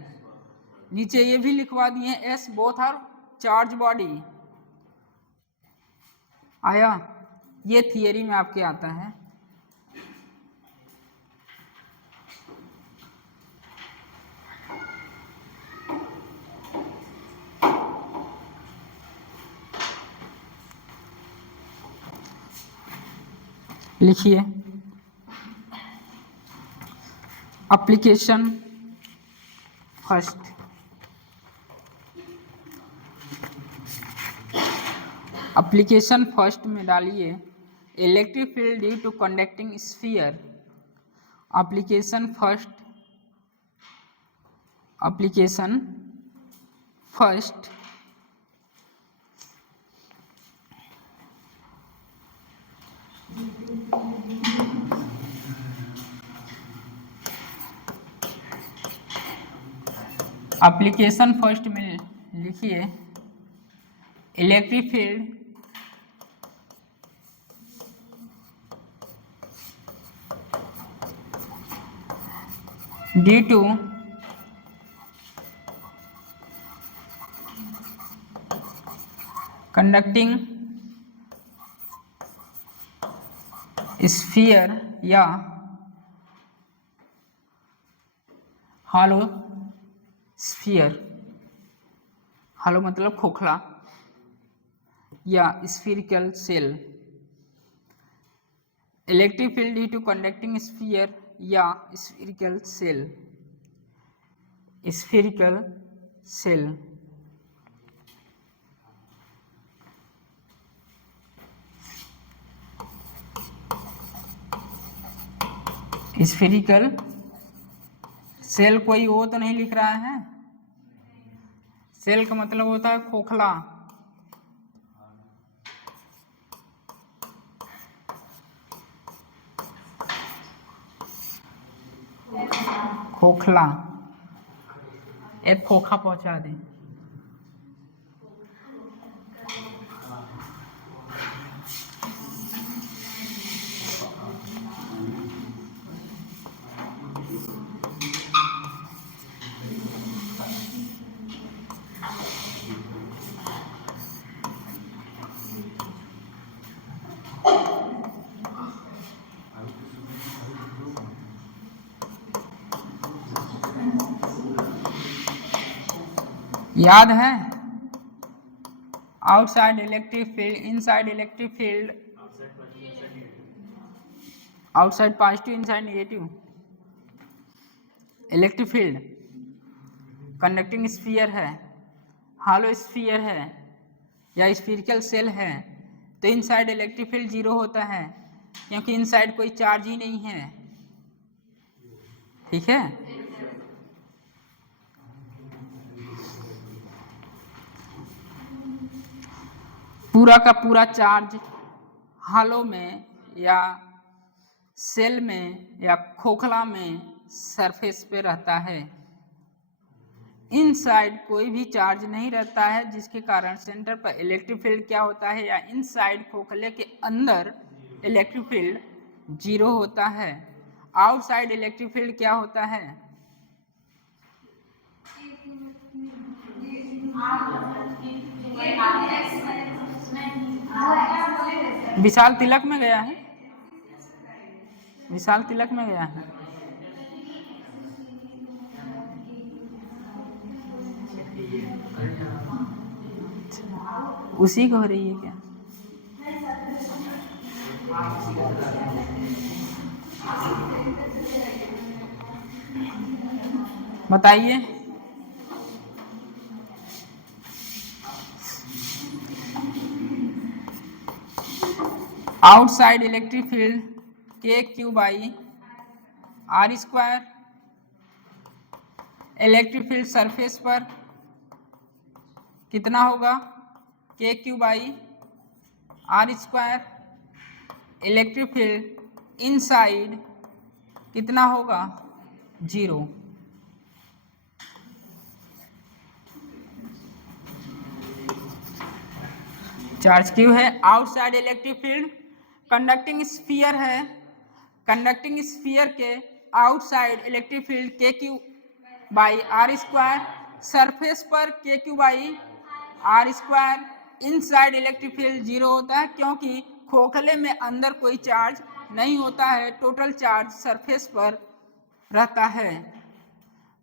नीचे ये भी लिखवा दिए, as both are charge body. आया, ये थियरी में आपके आता है। लिखिए, एप्लीकेशन फर्स्ट। एप्लीकेशन फर्स्ट में डालिए electric field due to conducting sphere. Application first, application first application first में लिखिए electric field due to conducting sphere या हॉलो स्फीयर, हॉलो मतलब खोखला, या spherical shell. Electric field due to conducting sphere या spherical shell, spherical shell. Spherical shell कोई वो तो नहीं लिख रहा है, सेल का मतलब होता है खोखला, खोखला, एक खोखा पहुंचा दें। याद है, outside electric field, inside electric field, outside positive, inside negative. Electric field conducting sphere है, हॉलो स्फीयर है या स्फीरिकल सेल है तो इनसाइड इलेक्ट्रिक फील्ड 0 होता है, क्योंकि इनसाइड कोई चार्ज ही नहीं है। ठीक है, पूरा का पूरा चार्ज हॉलो में या सेल में या खोखला में सरफेस पे रहता है। इनसाइड कोई भी चार्ज नहीं रहता है, जिसके कारण सेंटर पर इलेक्ट्रिक फील्ड क्या होता है, या इनसाइड खोखले के अंदर इलेक्ट्रिक फील्ड 0 होता है। आउटसाइड इलेक्ट्रिक फील्ड क्या होता है? विशाल तिलक में गया है, विशाल तिलक में गया है। उसी को हो रही है क्या? बताइए। Outside electric field KQ/R²। Electric field surface पर कितना होगा? KQ/R²। इलेक्ट्रिक फील्ड इनसाइड कितना होगा? 0। चार्ज क्यू है। Outside electric field conducting sphere है, कंडक्टिंग स्फीयर के outside electric field KQ/R²। Surface पर KQ/R²। इनसाइड इलेक्ट्रिक फील्ड 0 होता है, क्योंकि खोखले में अंदर कोई चार्ज नहीं होता है, टोटल चार्ज सरफेस पर रहता है।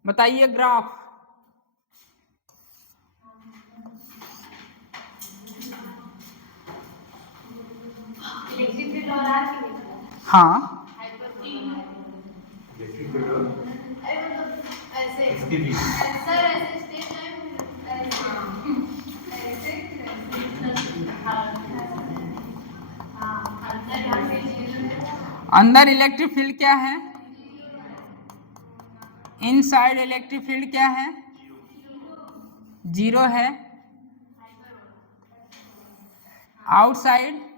बताइए ग्राफ। हाँ, अंदर इलेक्ट्रिक फील्ड क्या है? इनसाइड इलेक्ट्रिक फील्ड क्या है? 0 है। Outside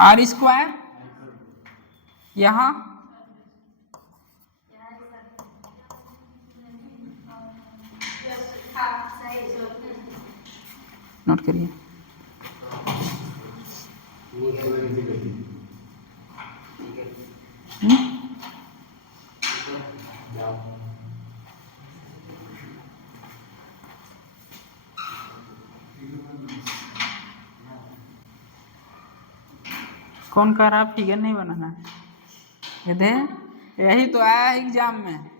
R²। यहाँ नोट करिए। कौन कह रहा फिगर नहीं बनाना? ये दे, यही तो आया है एग्जाम में,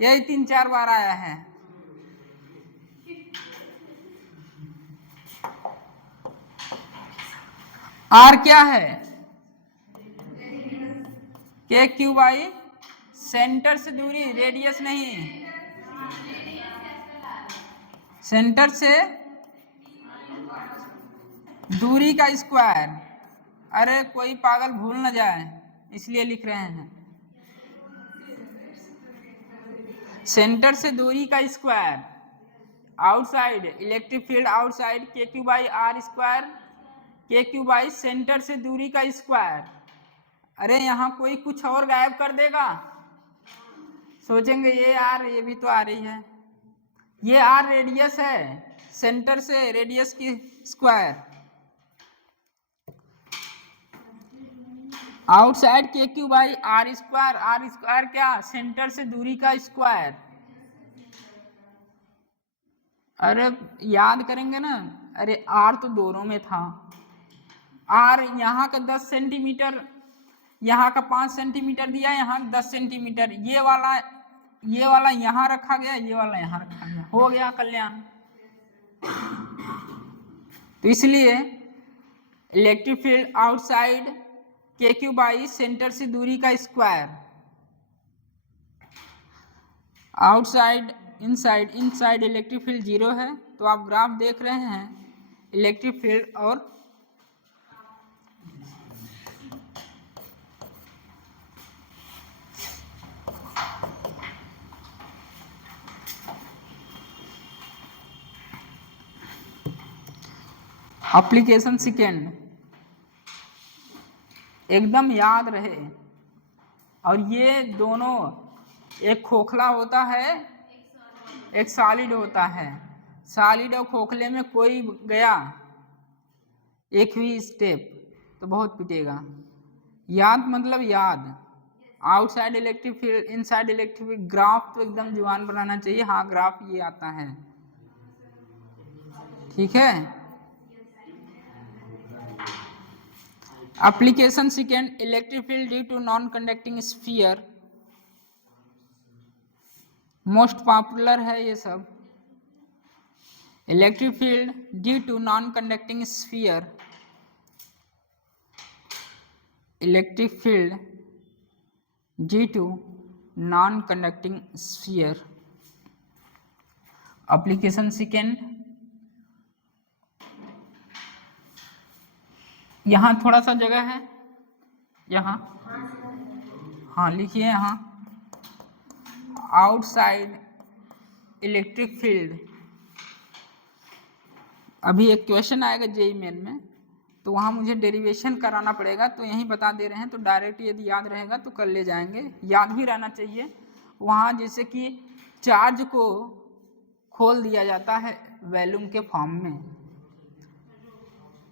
यही 3-4 बार आया है। आर क्या है? KQ/, सेंटर से दूरी, रेडियस नहीं, सेंटर से दूरी का स्क्वायर। अरे कोई पागल भूल न जाए, इसलिए लिख रहे हैं। सेंटर से दूरी का square. Outside electric field outside KQ/R²। KQ/ centre से दूरी का स्क्वायर। अरे यहाँ कोई कुछ और गायब कर देगा, सोचेंगे ये आर, ये भी तो आ रही है। ये आर रेडियस है, सेंटर से रेडियस की स्क्वायर। Outside KQ/R²। R² क्या? सेंटर से दूरी का स्क्वायर। अरे याद करेंगे ना, अरे आर तो दोनों में था। आर यहाँ का 10 सेंटीमीटर, यहाँ का 5 सेंटीमीटर दिया, यहाँ 10 सेंटीमीटर। ये वाला यहाँ रखा गया, ये वाला यहाँ रखा गया, हो गया कल्याण। तो इसलिए electric field outside KQ/ centre से दूरी का square. Outside inside, inside electric field 0 है, तो आप ग्राफ देख रहे हैं इलेक्ट्रिक फील्ड और एप्लीकेशन सेकेंड एकदम याद रहे। और ये दोनों, एक खोखला होता है एक सॉलिड होता है। सॉलिड और खोखले में कोई गया एक भी स्टेप तो बहुत पिटेगा। याद मतलब याद, outside electric field inside electric field, graph तो एकदम जुबान बनाना चाहिए। हाँ ग्राफ ये आता है, ठीक है। Application second, electric field due to non conducting sphere, most popular है ये सब। Electric field due to non conducting sphere, electric field due to non conducting sphere. Application second, यहाँ थोड़ा सा जगह है, यहाँ हाँ लिखिए यहाँ आउटसाइड इलेक्ट्रिक फील्ड। अभी एक क्वेश्चन आएगा जेईई मेन में, तो वहाँ मुझे डेरिवेशन कराना पड़ेगा, तो यहीं बता दे रहे हैं। तो डायरेक्ट यदि याद रहेगा तो कर ले जाएंगे, याद भी रहना चाहिए। वहाँ जैसे कि चार्ज को खोल दिया जाता है वॉल्यूम के फॉर्म में,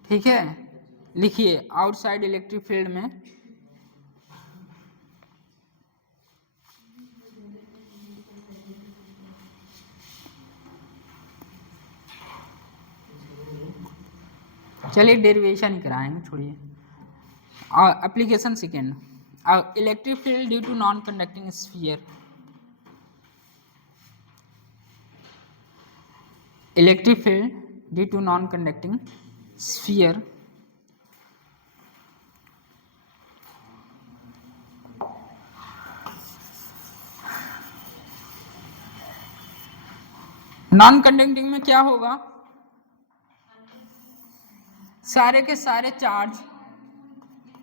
ठीक है। लिखिए आउटसाइड इलेक्ट्रिक फील्ड में चलिए डेरिवेशन ही कराएंगे, छोड़िए। Application second, electric field due to non conducting sphere, electric field due to non conducting sphere. Non conducting में क्या होगा, सारे के सारे चार्ज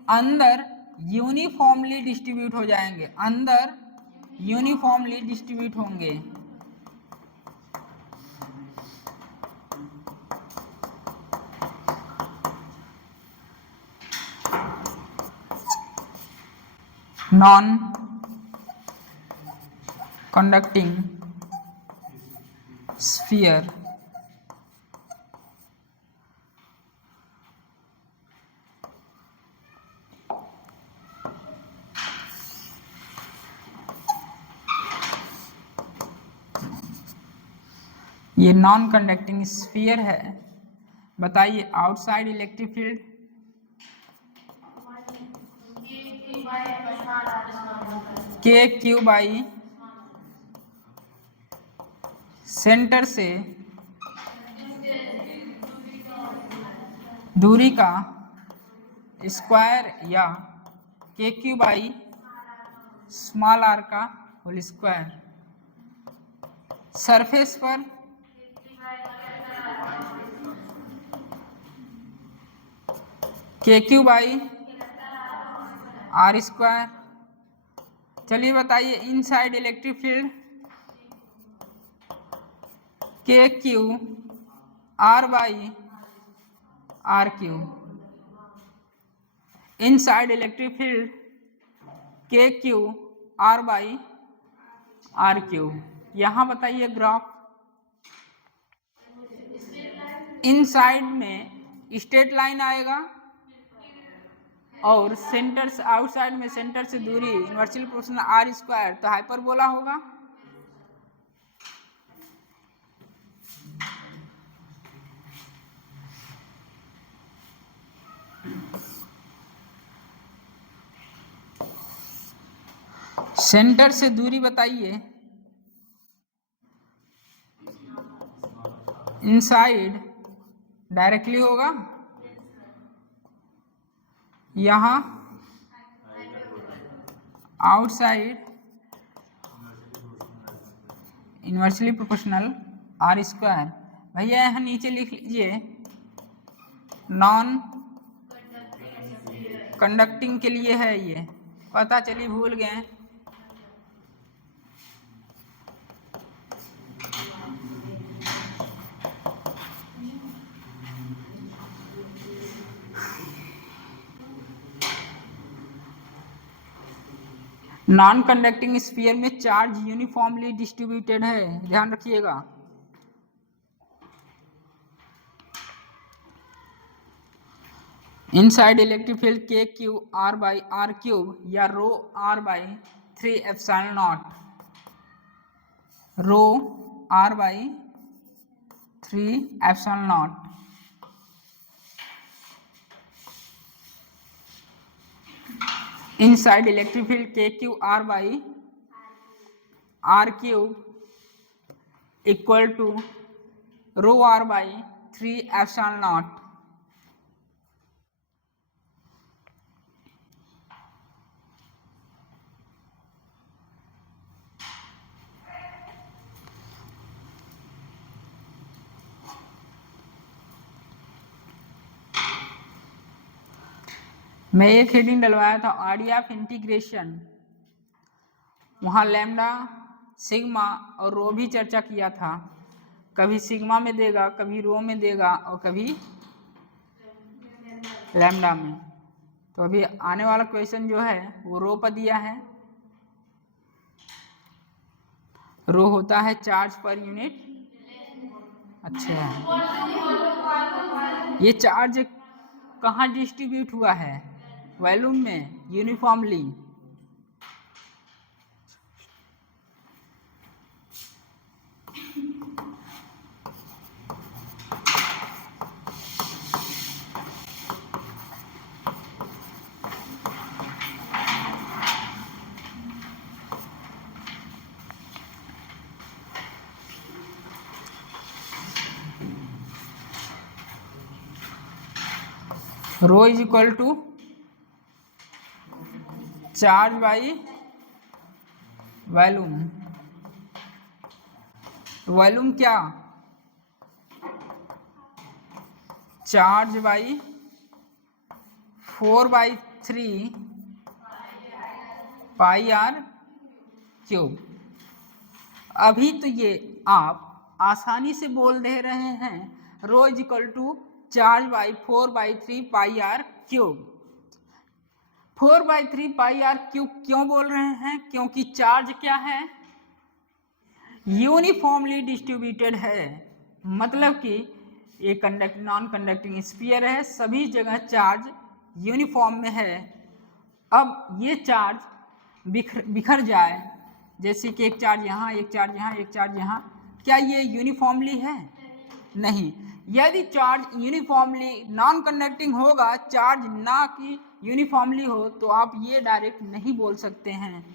अंदर यूनिफॉर्मली डिस्ट्रीब्यूट हो जाएंगे, अंदर यूनिफॉर्मली डिस्ट्रीब्यूट होंगे। नॉन कंडक्टिंग स्फीयर ये नॉन कंडक्टिंग स्फीयर है। बताइए outside electric field K Q by centre से दूरी का स्क्वायर या K Q by small R का होल स्क्वायर। सरफेस पर K Q by R square. चलिए बताइए inside electric field K Q R by R cube. Inside electric field K Q R by R cube. यहाँ बताइए graph, inside में straight line आएगा और centre से outside में सेंटर से दूरी इनवर्सली प्रोपोर्शनल आर स्क्वायर, तो हाइपरबोला होगा। सेंटर से दूरी बताइए, इनसाइड डायरेक्टली होगा, यहाँ outside inversely proportional R square. भैया यहाँ नीचे लिख लीजिए नॉन कंडक्टिंग के लिए है, ये पता चली भूल गए। नॉन कंडक्टिंग स्फीयर में चार्ज यूनिफॉर्मली डिस्ट्रीब्यूटेड है, ध्यान रखिएगा। Inside electric field K Q R by R cube या rho R by 3 epsilon naught, rho R by 3 epsilon naught. Inside electric field K Q R by R cube equal to rho R by 3 epsilon not. मैं एक heading डलवाया था idea of integration, वहाँ lambda sigma और rho भी चर्चा किया था। कभी सिग्मा में देगा, कभी रो में देगा और कभी लैम्डा में। तो अभी आने वाला क्वेश्चन जो है वो रो पर दिया है। रो होता है चार्ज पर यूनिट। अच्छा, ये चार्ज कहाँ डिस्ट्रीब्यूट हुआ है? वॉल्यूम में uniformly. Rho is equal to charge by volume. Volume क्या? Charge by 4/3 pi R cube. अभी तो ये आप आसानी से बोल दे रहे हैं rho is equal to charge by 4/3 pi R cube. 4/3 pi R cube क्यों बोल रहे हैं? क्योंकि चार्ज क्या है? यूनिफॉर्मली डिस्ट्रीब्यूटेड है। मतलब कि ये नॉन कंडक्टिंग स्फीयर है, सभी जगह चार्ज यूनिफॉर्म में है। अब ये चार्ज बिखर जाए, जैसे कि एक चार्ज यहाँ, एक चार्ज यहाँ, एक चार्ज यहाँ, क्या ये यूनिफॉर्मली है? नहीं। यदि चार्ज यूनिफॉर्मली नॉन कंडक्टिंग होगा, चार्ज ना कि यूनिफॉर्मली हो, तो आप ये डायरेक्ट नहीं बोल सकते हैं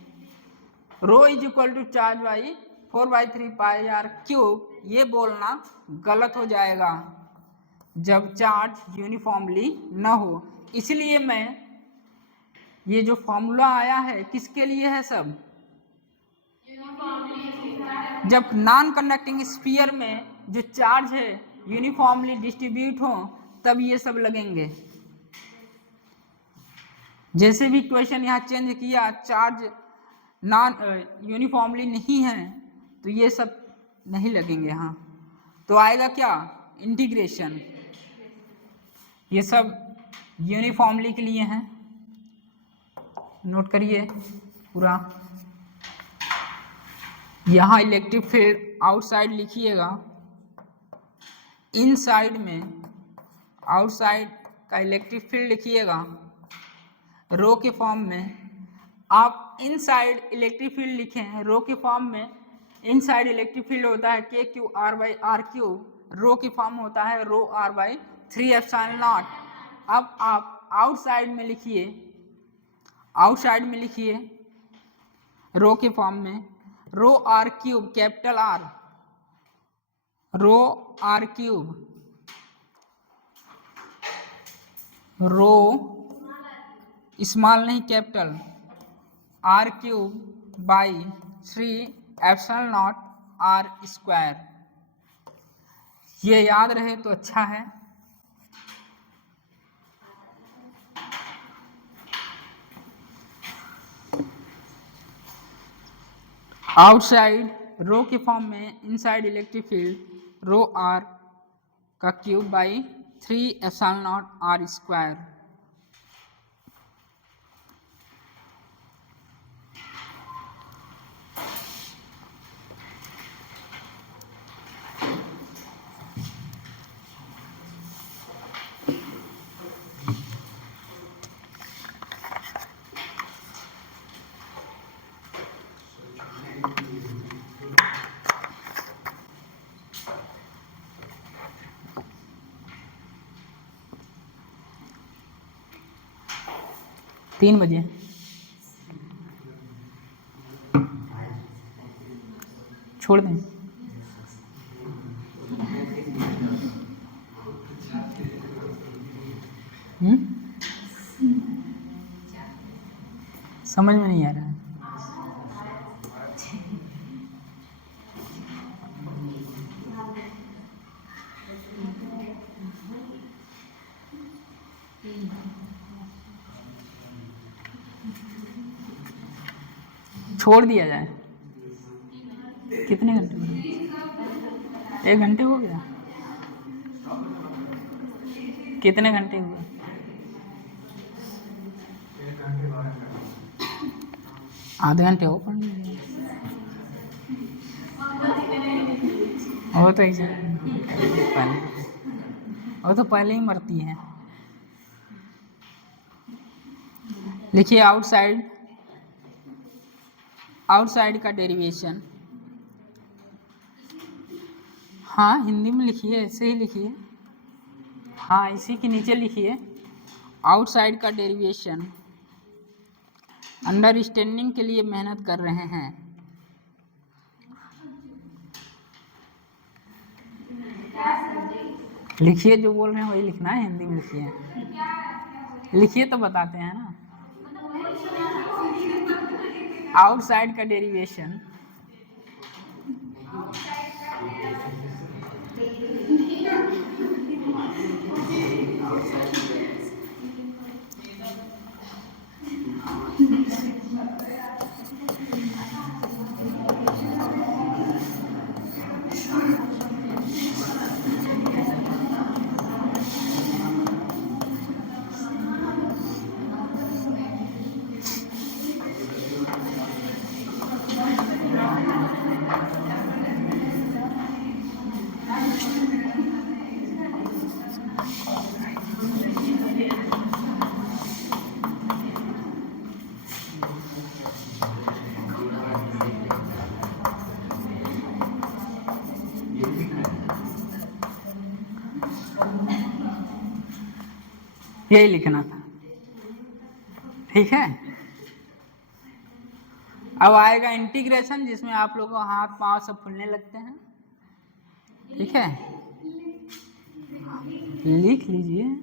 rho is equal to charge by 4/3 pi R cube. ये बोलना गलत हो जाएगा जब चार्ज यूनिफॉर्मली ना हो। इसलिए मैं ये जो फॉर्मूला आया है किसके लिए है? सब जब नॉन कंडक्टिंग स्फीयर में जो चार्ज है यूनिफॉर्मली डिस्ट्रीब्यूट हो तब ये सब लगेंगे। जैसे भी क्वेश्चन यहाँ चेंज किया, चार्ज नॉन यूनिफॉर्मली नहीं है तो ये सब नहीं लगेंगे यहाँ। तो आएगा क्या? इंटीग्रेशन। ये सब यूनिफॉर्मली के लिए हैं, नोट करिए पूरा। यहाँ इलेक्ट्रिक फील्ड आउटसाइड लिखिएगा, इनसाइड में आउटसाइड का इलेक्ट्रिक फील्ड लिखिएगा रो के फॉर्म में। आप इनसाइड इलेक्ट्रिक फील्ड लिखें रो के फॉर्म में। इनसाइड इलेक्ट्रिक फील्ड होता है K Q R by R cube, rho की फॉर्म होता है rho R by 3 epsilon naught. अब आप आउटसाइड में लिखिए, आउटसाइड में लिखिए रो के फॉर्म में rho R cube, capital R, rho R cube, rho small नहीं capital, R cube by 3 epsilon not R square. ये याद रहे तो अच्छा है। आउटसाइड रो के फॉर्म में inside electric field rho R का cube by 3 epsilon not R square. तीन बजे छोड़ दें। समझ में नहीं आ रहा है। छोड़ दिया जाए। कितने घंटे? 1 घंटे हो गया। कितने घंटे हुए? आधे घंटे हो पड़ गए। वो तो ऐसे पहले, वो तो पहले ही मरती है। लिखिए आउटसाइड का डेरिवेशन। हाँ हिंदी में लिखिए, ऐसे ही लिखिए। हाँ इसी के नीचे लिखिए आउटसाइड का डेरिवेशन अंडरस्टैंडिंग के लिए मेहनत कर रहे हैं। लिखिए, जो बोल रहे हैं वही लिखना है, हिंदी में लिखिए। लिखिए तो बताते हैं ना। आउटसाइड का डेरिवेशन यही लिखना था, ठीक है। अब आएगा इंटीग्रेशन, जिसमें आप लोगों को हाथ पांव सब फूलने लगते हैं, ठीक है। लिख लीजिए।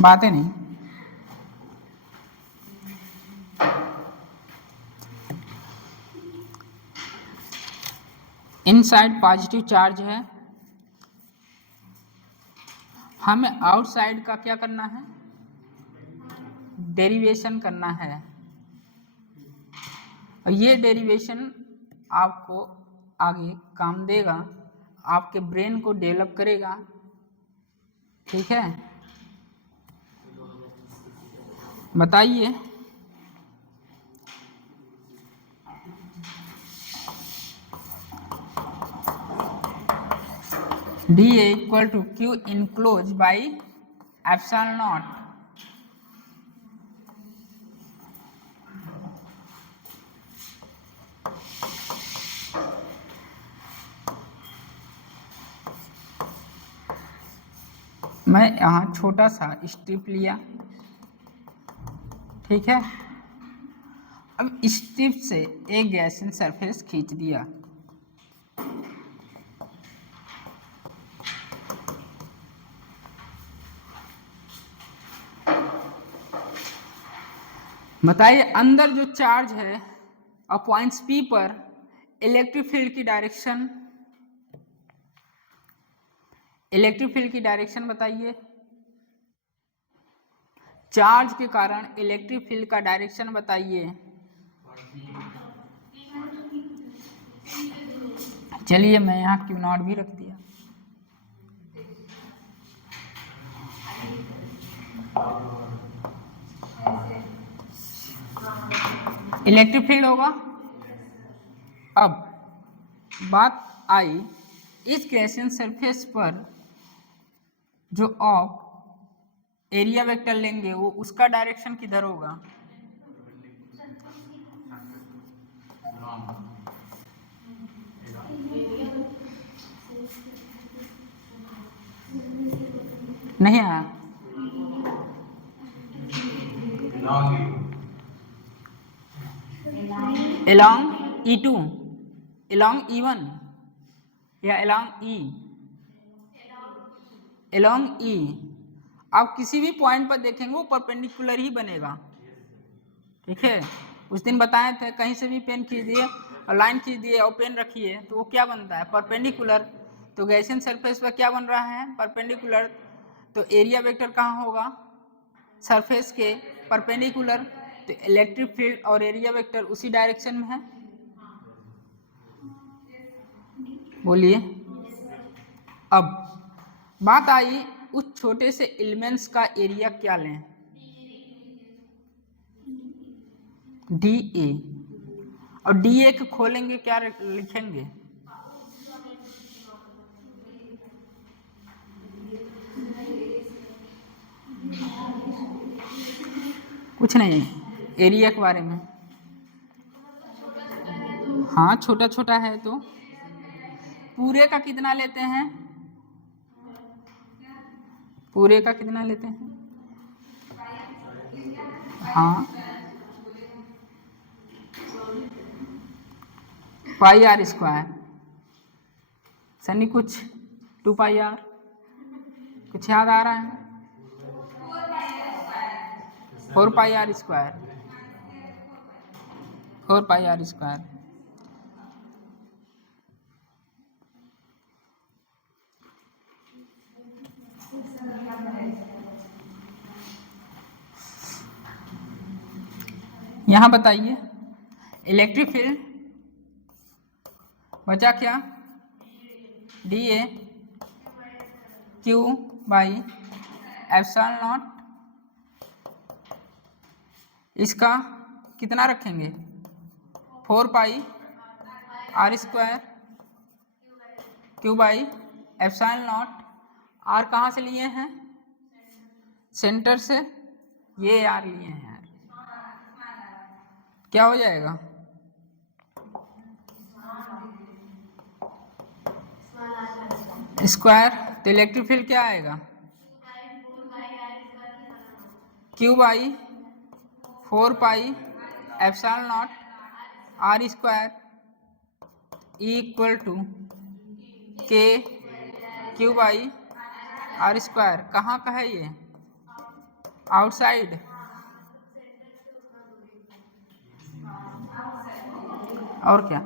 बातें नहीं। इनसाइड पॉजिटिव चार्ज है, हमें आउटसाइड का क्या करना है, डेरिवेशन करना है। और ये डेरिवेशन आपको आगे काम देगा, आपके ब्रेन को डेवलप करेगा, ठीक है। बताइए D equal to Q enclose by epsilon not. मैं यहाँ छोटा सा स्ट्रिप लिया, ठीक है। अब इस टिप से एक गैसियन सरफेस खींच दिया, बताइए अंदर जो चार्ज है और पॉइंट्स P पर इलेक्ट्रिक फील्ड की डायरेक्शन, इलेक्ट्रिक फील्ड की डायरेक्शन बताइए। चार्ज के कारण इलेक्ट्रिक फील्ड का डायरेक्शन बताइए। चलिए मैं यहाँ क्यू नॉट भी रख दिया। इलेक्ट्रिक फील्ड होगा। अब बात आई इस गैसियन सरफेस पर जो आप एरिया वेक्टर लेंगे वो उसका डायरेक्शन किधर होगा? नहीं आया। along E2, along E1 या along E? along E। आप किसी भी पॉइंट पर देखेंगे वो परपेंडिकुलर ही बनेगा, ठीक है। उस दिन बताए थे कहीं से भी पेन खींचिए और लाइन खींच दिए और पेन रखिए तो वो क्या बनता है? परपेंडिकुलर। तो गैसियन सरफेस पर क्या बन रहा है? परपेंडिकुलर। तो एरिया वेक्टर कहाँ होगा? सरफेस के परपेंडिकुलर। तो इलेक्ट्रिक फील्ड और एरिया वेक्टर उसी डायरेक्शन में है। बोलिए। अब बात आई उस छोटे से एलिमेंट्स का एरिया क्या लें? DA। और DA को खोलेंगे क्या लिखेंगे? कुछ नहीं, एरिया के बारे में। हाँ छोटा छोटा है तो पूरे का कितना लेते हैं? पूरे का कितना लेते हैं? हाँ पाई आर स्क्वायर। सनी कुछ 2 पाई आर कुछ याद आ रहा है? 4 pi R square, 4 pi R square. यहाँ बताइए इलेक्ट्रिक फील्ड बचा क्या? DA Q by epsilon naught. इसका कितना रखेंगे? 4 pi R square Q by epsilon not. R कहाँ से लिए हैं? सेंटर से। ये आर लिए हैं यार, क्या हो जाएगा? स्क्वायर। तो इलेक्ट्रिक फील्ड क्या आएगा? Q by 4 pi epsilon not R square equal to K Q by R square. कहाँ का है ये? आउटसाइड। और क्या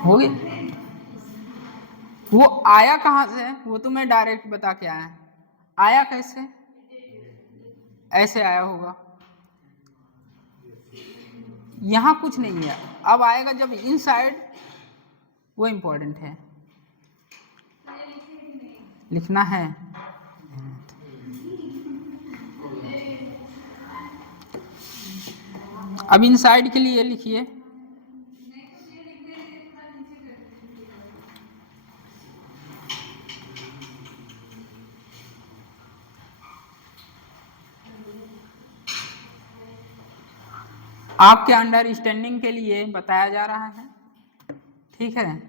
हो गई? वो आया कहाँ से? वो तो मैं डायरेक्ट बता के आया। आया कैसे? ऐसे आया होगा। यहाँ कुछ नहीं है। अब आएगा जब इनसाइड, वो इम्पोर्टेंट है, लिखना है। अब इनसाइड के लिए लिखिए आपके अंडरस्टैंडिंग के लिए बताया जा रहा है, ठीक है।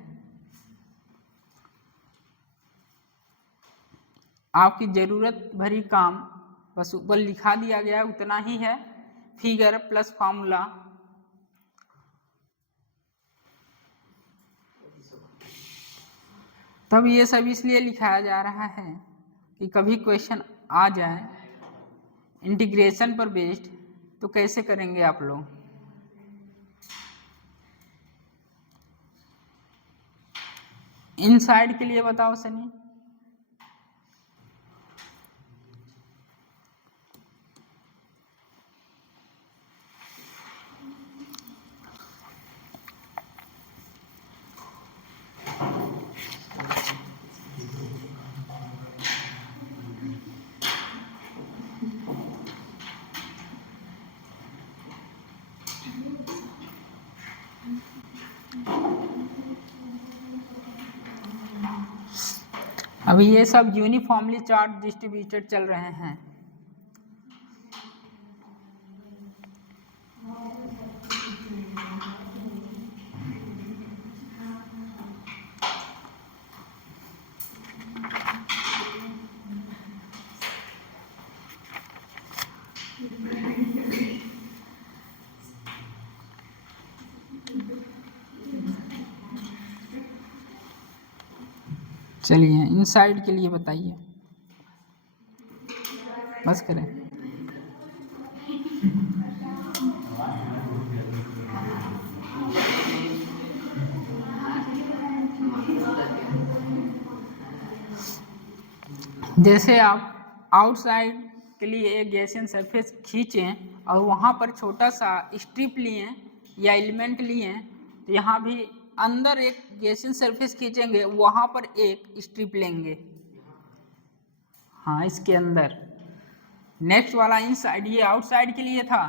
आपकी जरूरत भरी काम बस ऊपर लिखा दिया गया है, उतना ही है, फिगर प्लस फॉर्मूला। तब ये सब इसलिए लिखाया जा रहा है कि कभी क्वेश्चन आ जाए इंटीग्रेशन पर बेस्ड तो कैसे करेंगे आप लोग। इनसाइड के लिए बताओ सनी। अभी ये सब यूनिफॉर्मली चार्ज डिस्ट्रीब्यूटेड चल रहे हैं। चलिए इनसाइड के लिए बताइए, बस करें। जैसे आप आउटसाइड के लिए एक गैसियन सरफेस खींचें और वहाँ पर छोटा सा स्ट्रिप लिए या एलिमेंट लिए, तो यहाँ भी अंदर एक गैसियन सरफेस खींचेंगे, वहाँ पर एक स्ट्रिप लेंगे, हाँ इसके अंदर। नेक्स्ट वाला इनसाइड, ये आउटसाइड के लिए था।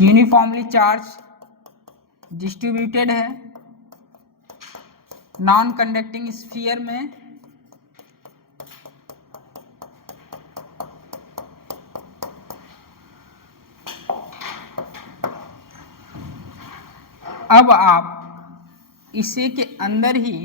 यूनिफॉर्मली चार्ज डिस्ट्रीब्यूटेड है नॉन कंडक्टिंग स्फीयर में अब आप इसे के अंदर ही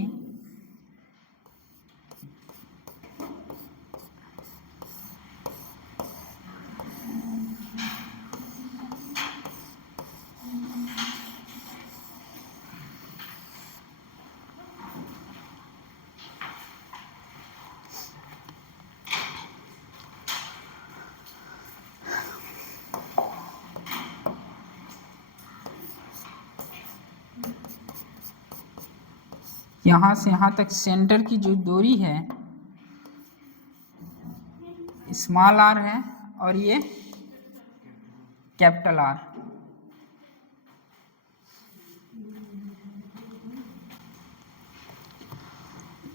यहाँ से यहाँ तक सेंटर की जो दूरी है स्मॉल आर है और ये कैपिटल आर।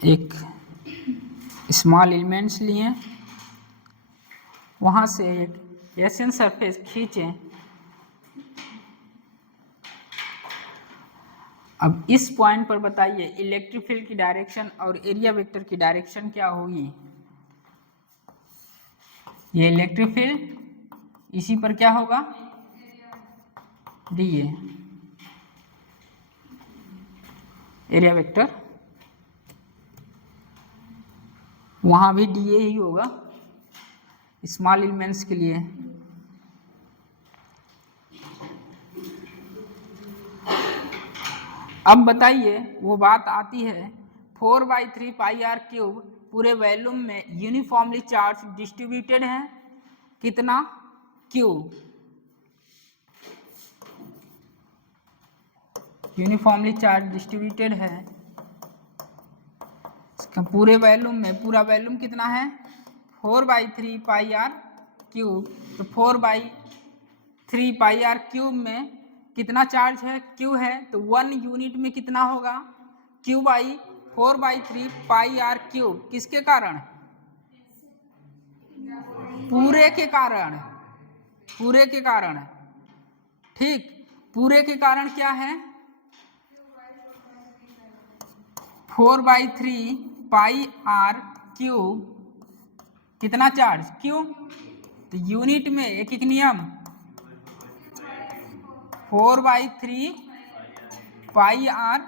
एक स्मॉल एलिमेंट्स लिए, वहाँ से एक गैसियन सरफेस खींचें। अब इस पॉइंट पर बताइए इलेक्ट्रिक फील्ड की डायरेक्शन और एरिया वेक्टर की डायरेक्शन क्या होगी। ये इलेक्ट्रिक फील्ड, इसी पर क्या होगा डी ए, एरिया वेक्टर वहाँ भी डी ए ही होगा स्मॉल एलिमेंट्स के लिए। अब बताइए वो बात आती है 4/3 पाई आर क्यूब पूरे वॉल्यूम में यूनिफॉर्मली चार्ज डिस्ट्रीब्यूटेड है कितना क्यू, यूनिफॉर्मली चार्ज डिस्ट्रीब्यूटेड है इसका पूरे वॉल्यूम में। पूरा वॉल्यूम कितना है 4/3 पाई आर क्यूब, तो 4/3 पाई आर क्यूब में कितना चार्ज है क्यू है, तो 1 यूनिट में कितना होगा Q by 4/3 pi R cube. किसके कारण, पूरे के कारण, पूरे के कारण, ठीक पूरे के कारण क्या है 4/3 पाई आर क्यूब कितना चार्ज क्यू, तो यूनिट में एक एक नियम 4/3 पाई आर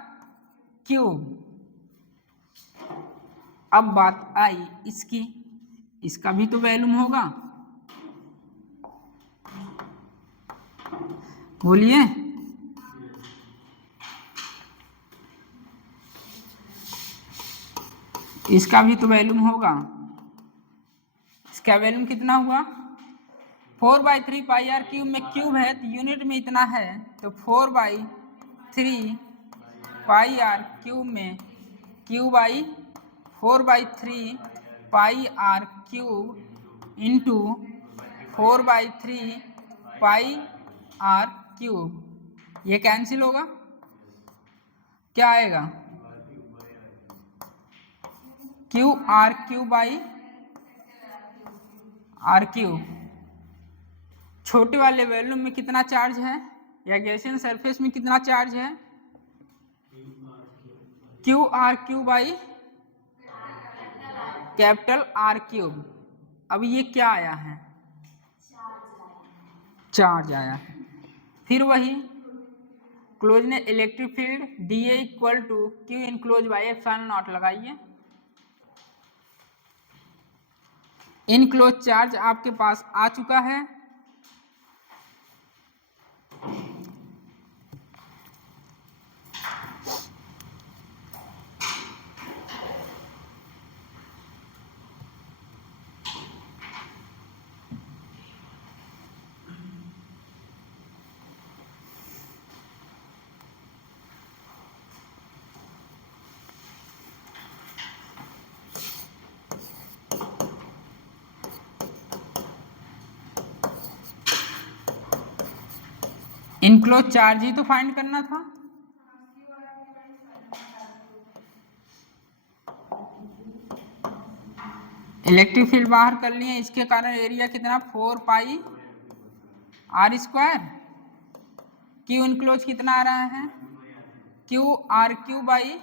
क्यूब। अब बात आई इसकी, इसका भी तो वैल्यूम होगा, बोलिए। इसका भी तो वैल्यूम होगा। इसका वैल्यूम कितना हुआ? 4/3 पाई आर क्यूब में क्यूब है तो यूनिट में इतना है, तो 4/3 पाई आर क्यूब में क्यूब आई 4/3 pi R cube into 4/3 pi R cube. ये कैंसिल होगा, क्या आएगा? Q R Q by R cube. छोटे वाले वॉल्यूम में कितना चार्ज है या गैसियन सरफेस में कितना चार्ज है? Q R Q by capital R cube. अब ये क्या आया है? चार्ज आया है। फिर वही क्लोज ने electric field D A equal to Q enclose by epsilon nought लगाइए। इनक्लोज चार्ज आपके पास आ चुका है। इनक्लोज चार्ज ही तो फाइंड करना था। इलेक्ट्रिक फील्ड बाहर कर लिए, इसके कारण एरिया कितना? 4 pi R square. Q enclose कितना आ रहा है? Q R Q by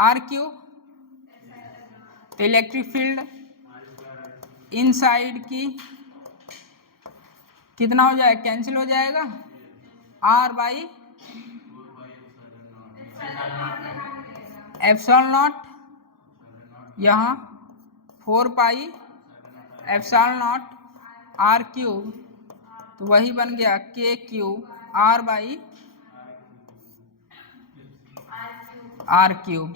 R Q. तो इलेक्ट्रिक फील्ड इनसाइड की कितना हो जाएगा? कैंसिल हो जाएगा। आर बाई एप्सिलॉन नॉट, यहाँ 4 pi epsilon not R cube, तो वही बन गया K Q R by R cube.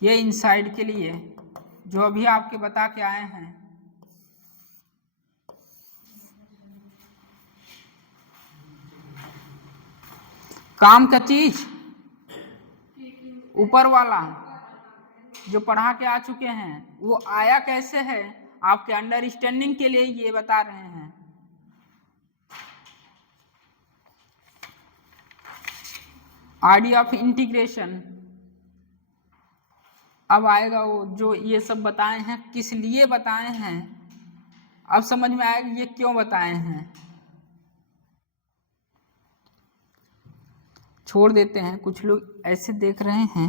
ये इनसाइड के लिए जो अभी आपके बता के आए हैं। काम का चीज ऊपर वाला जो पढ़ा के आ चुके हैं वो आया कैसे है, आपके अंडरस्टैंडिंग के लिए ये बता रहे हैं। आइडिया ऑफ इंटीग्रेशन अब आएगा, वो जो ये सब बताए हैं किस लिए बताए हैं, अब समझ में आएगा ये क्यों बताए हैं। छोड़ देते हैं, कुछ लोग ऐसे देख रहे हैं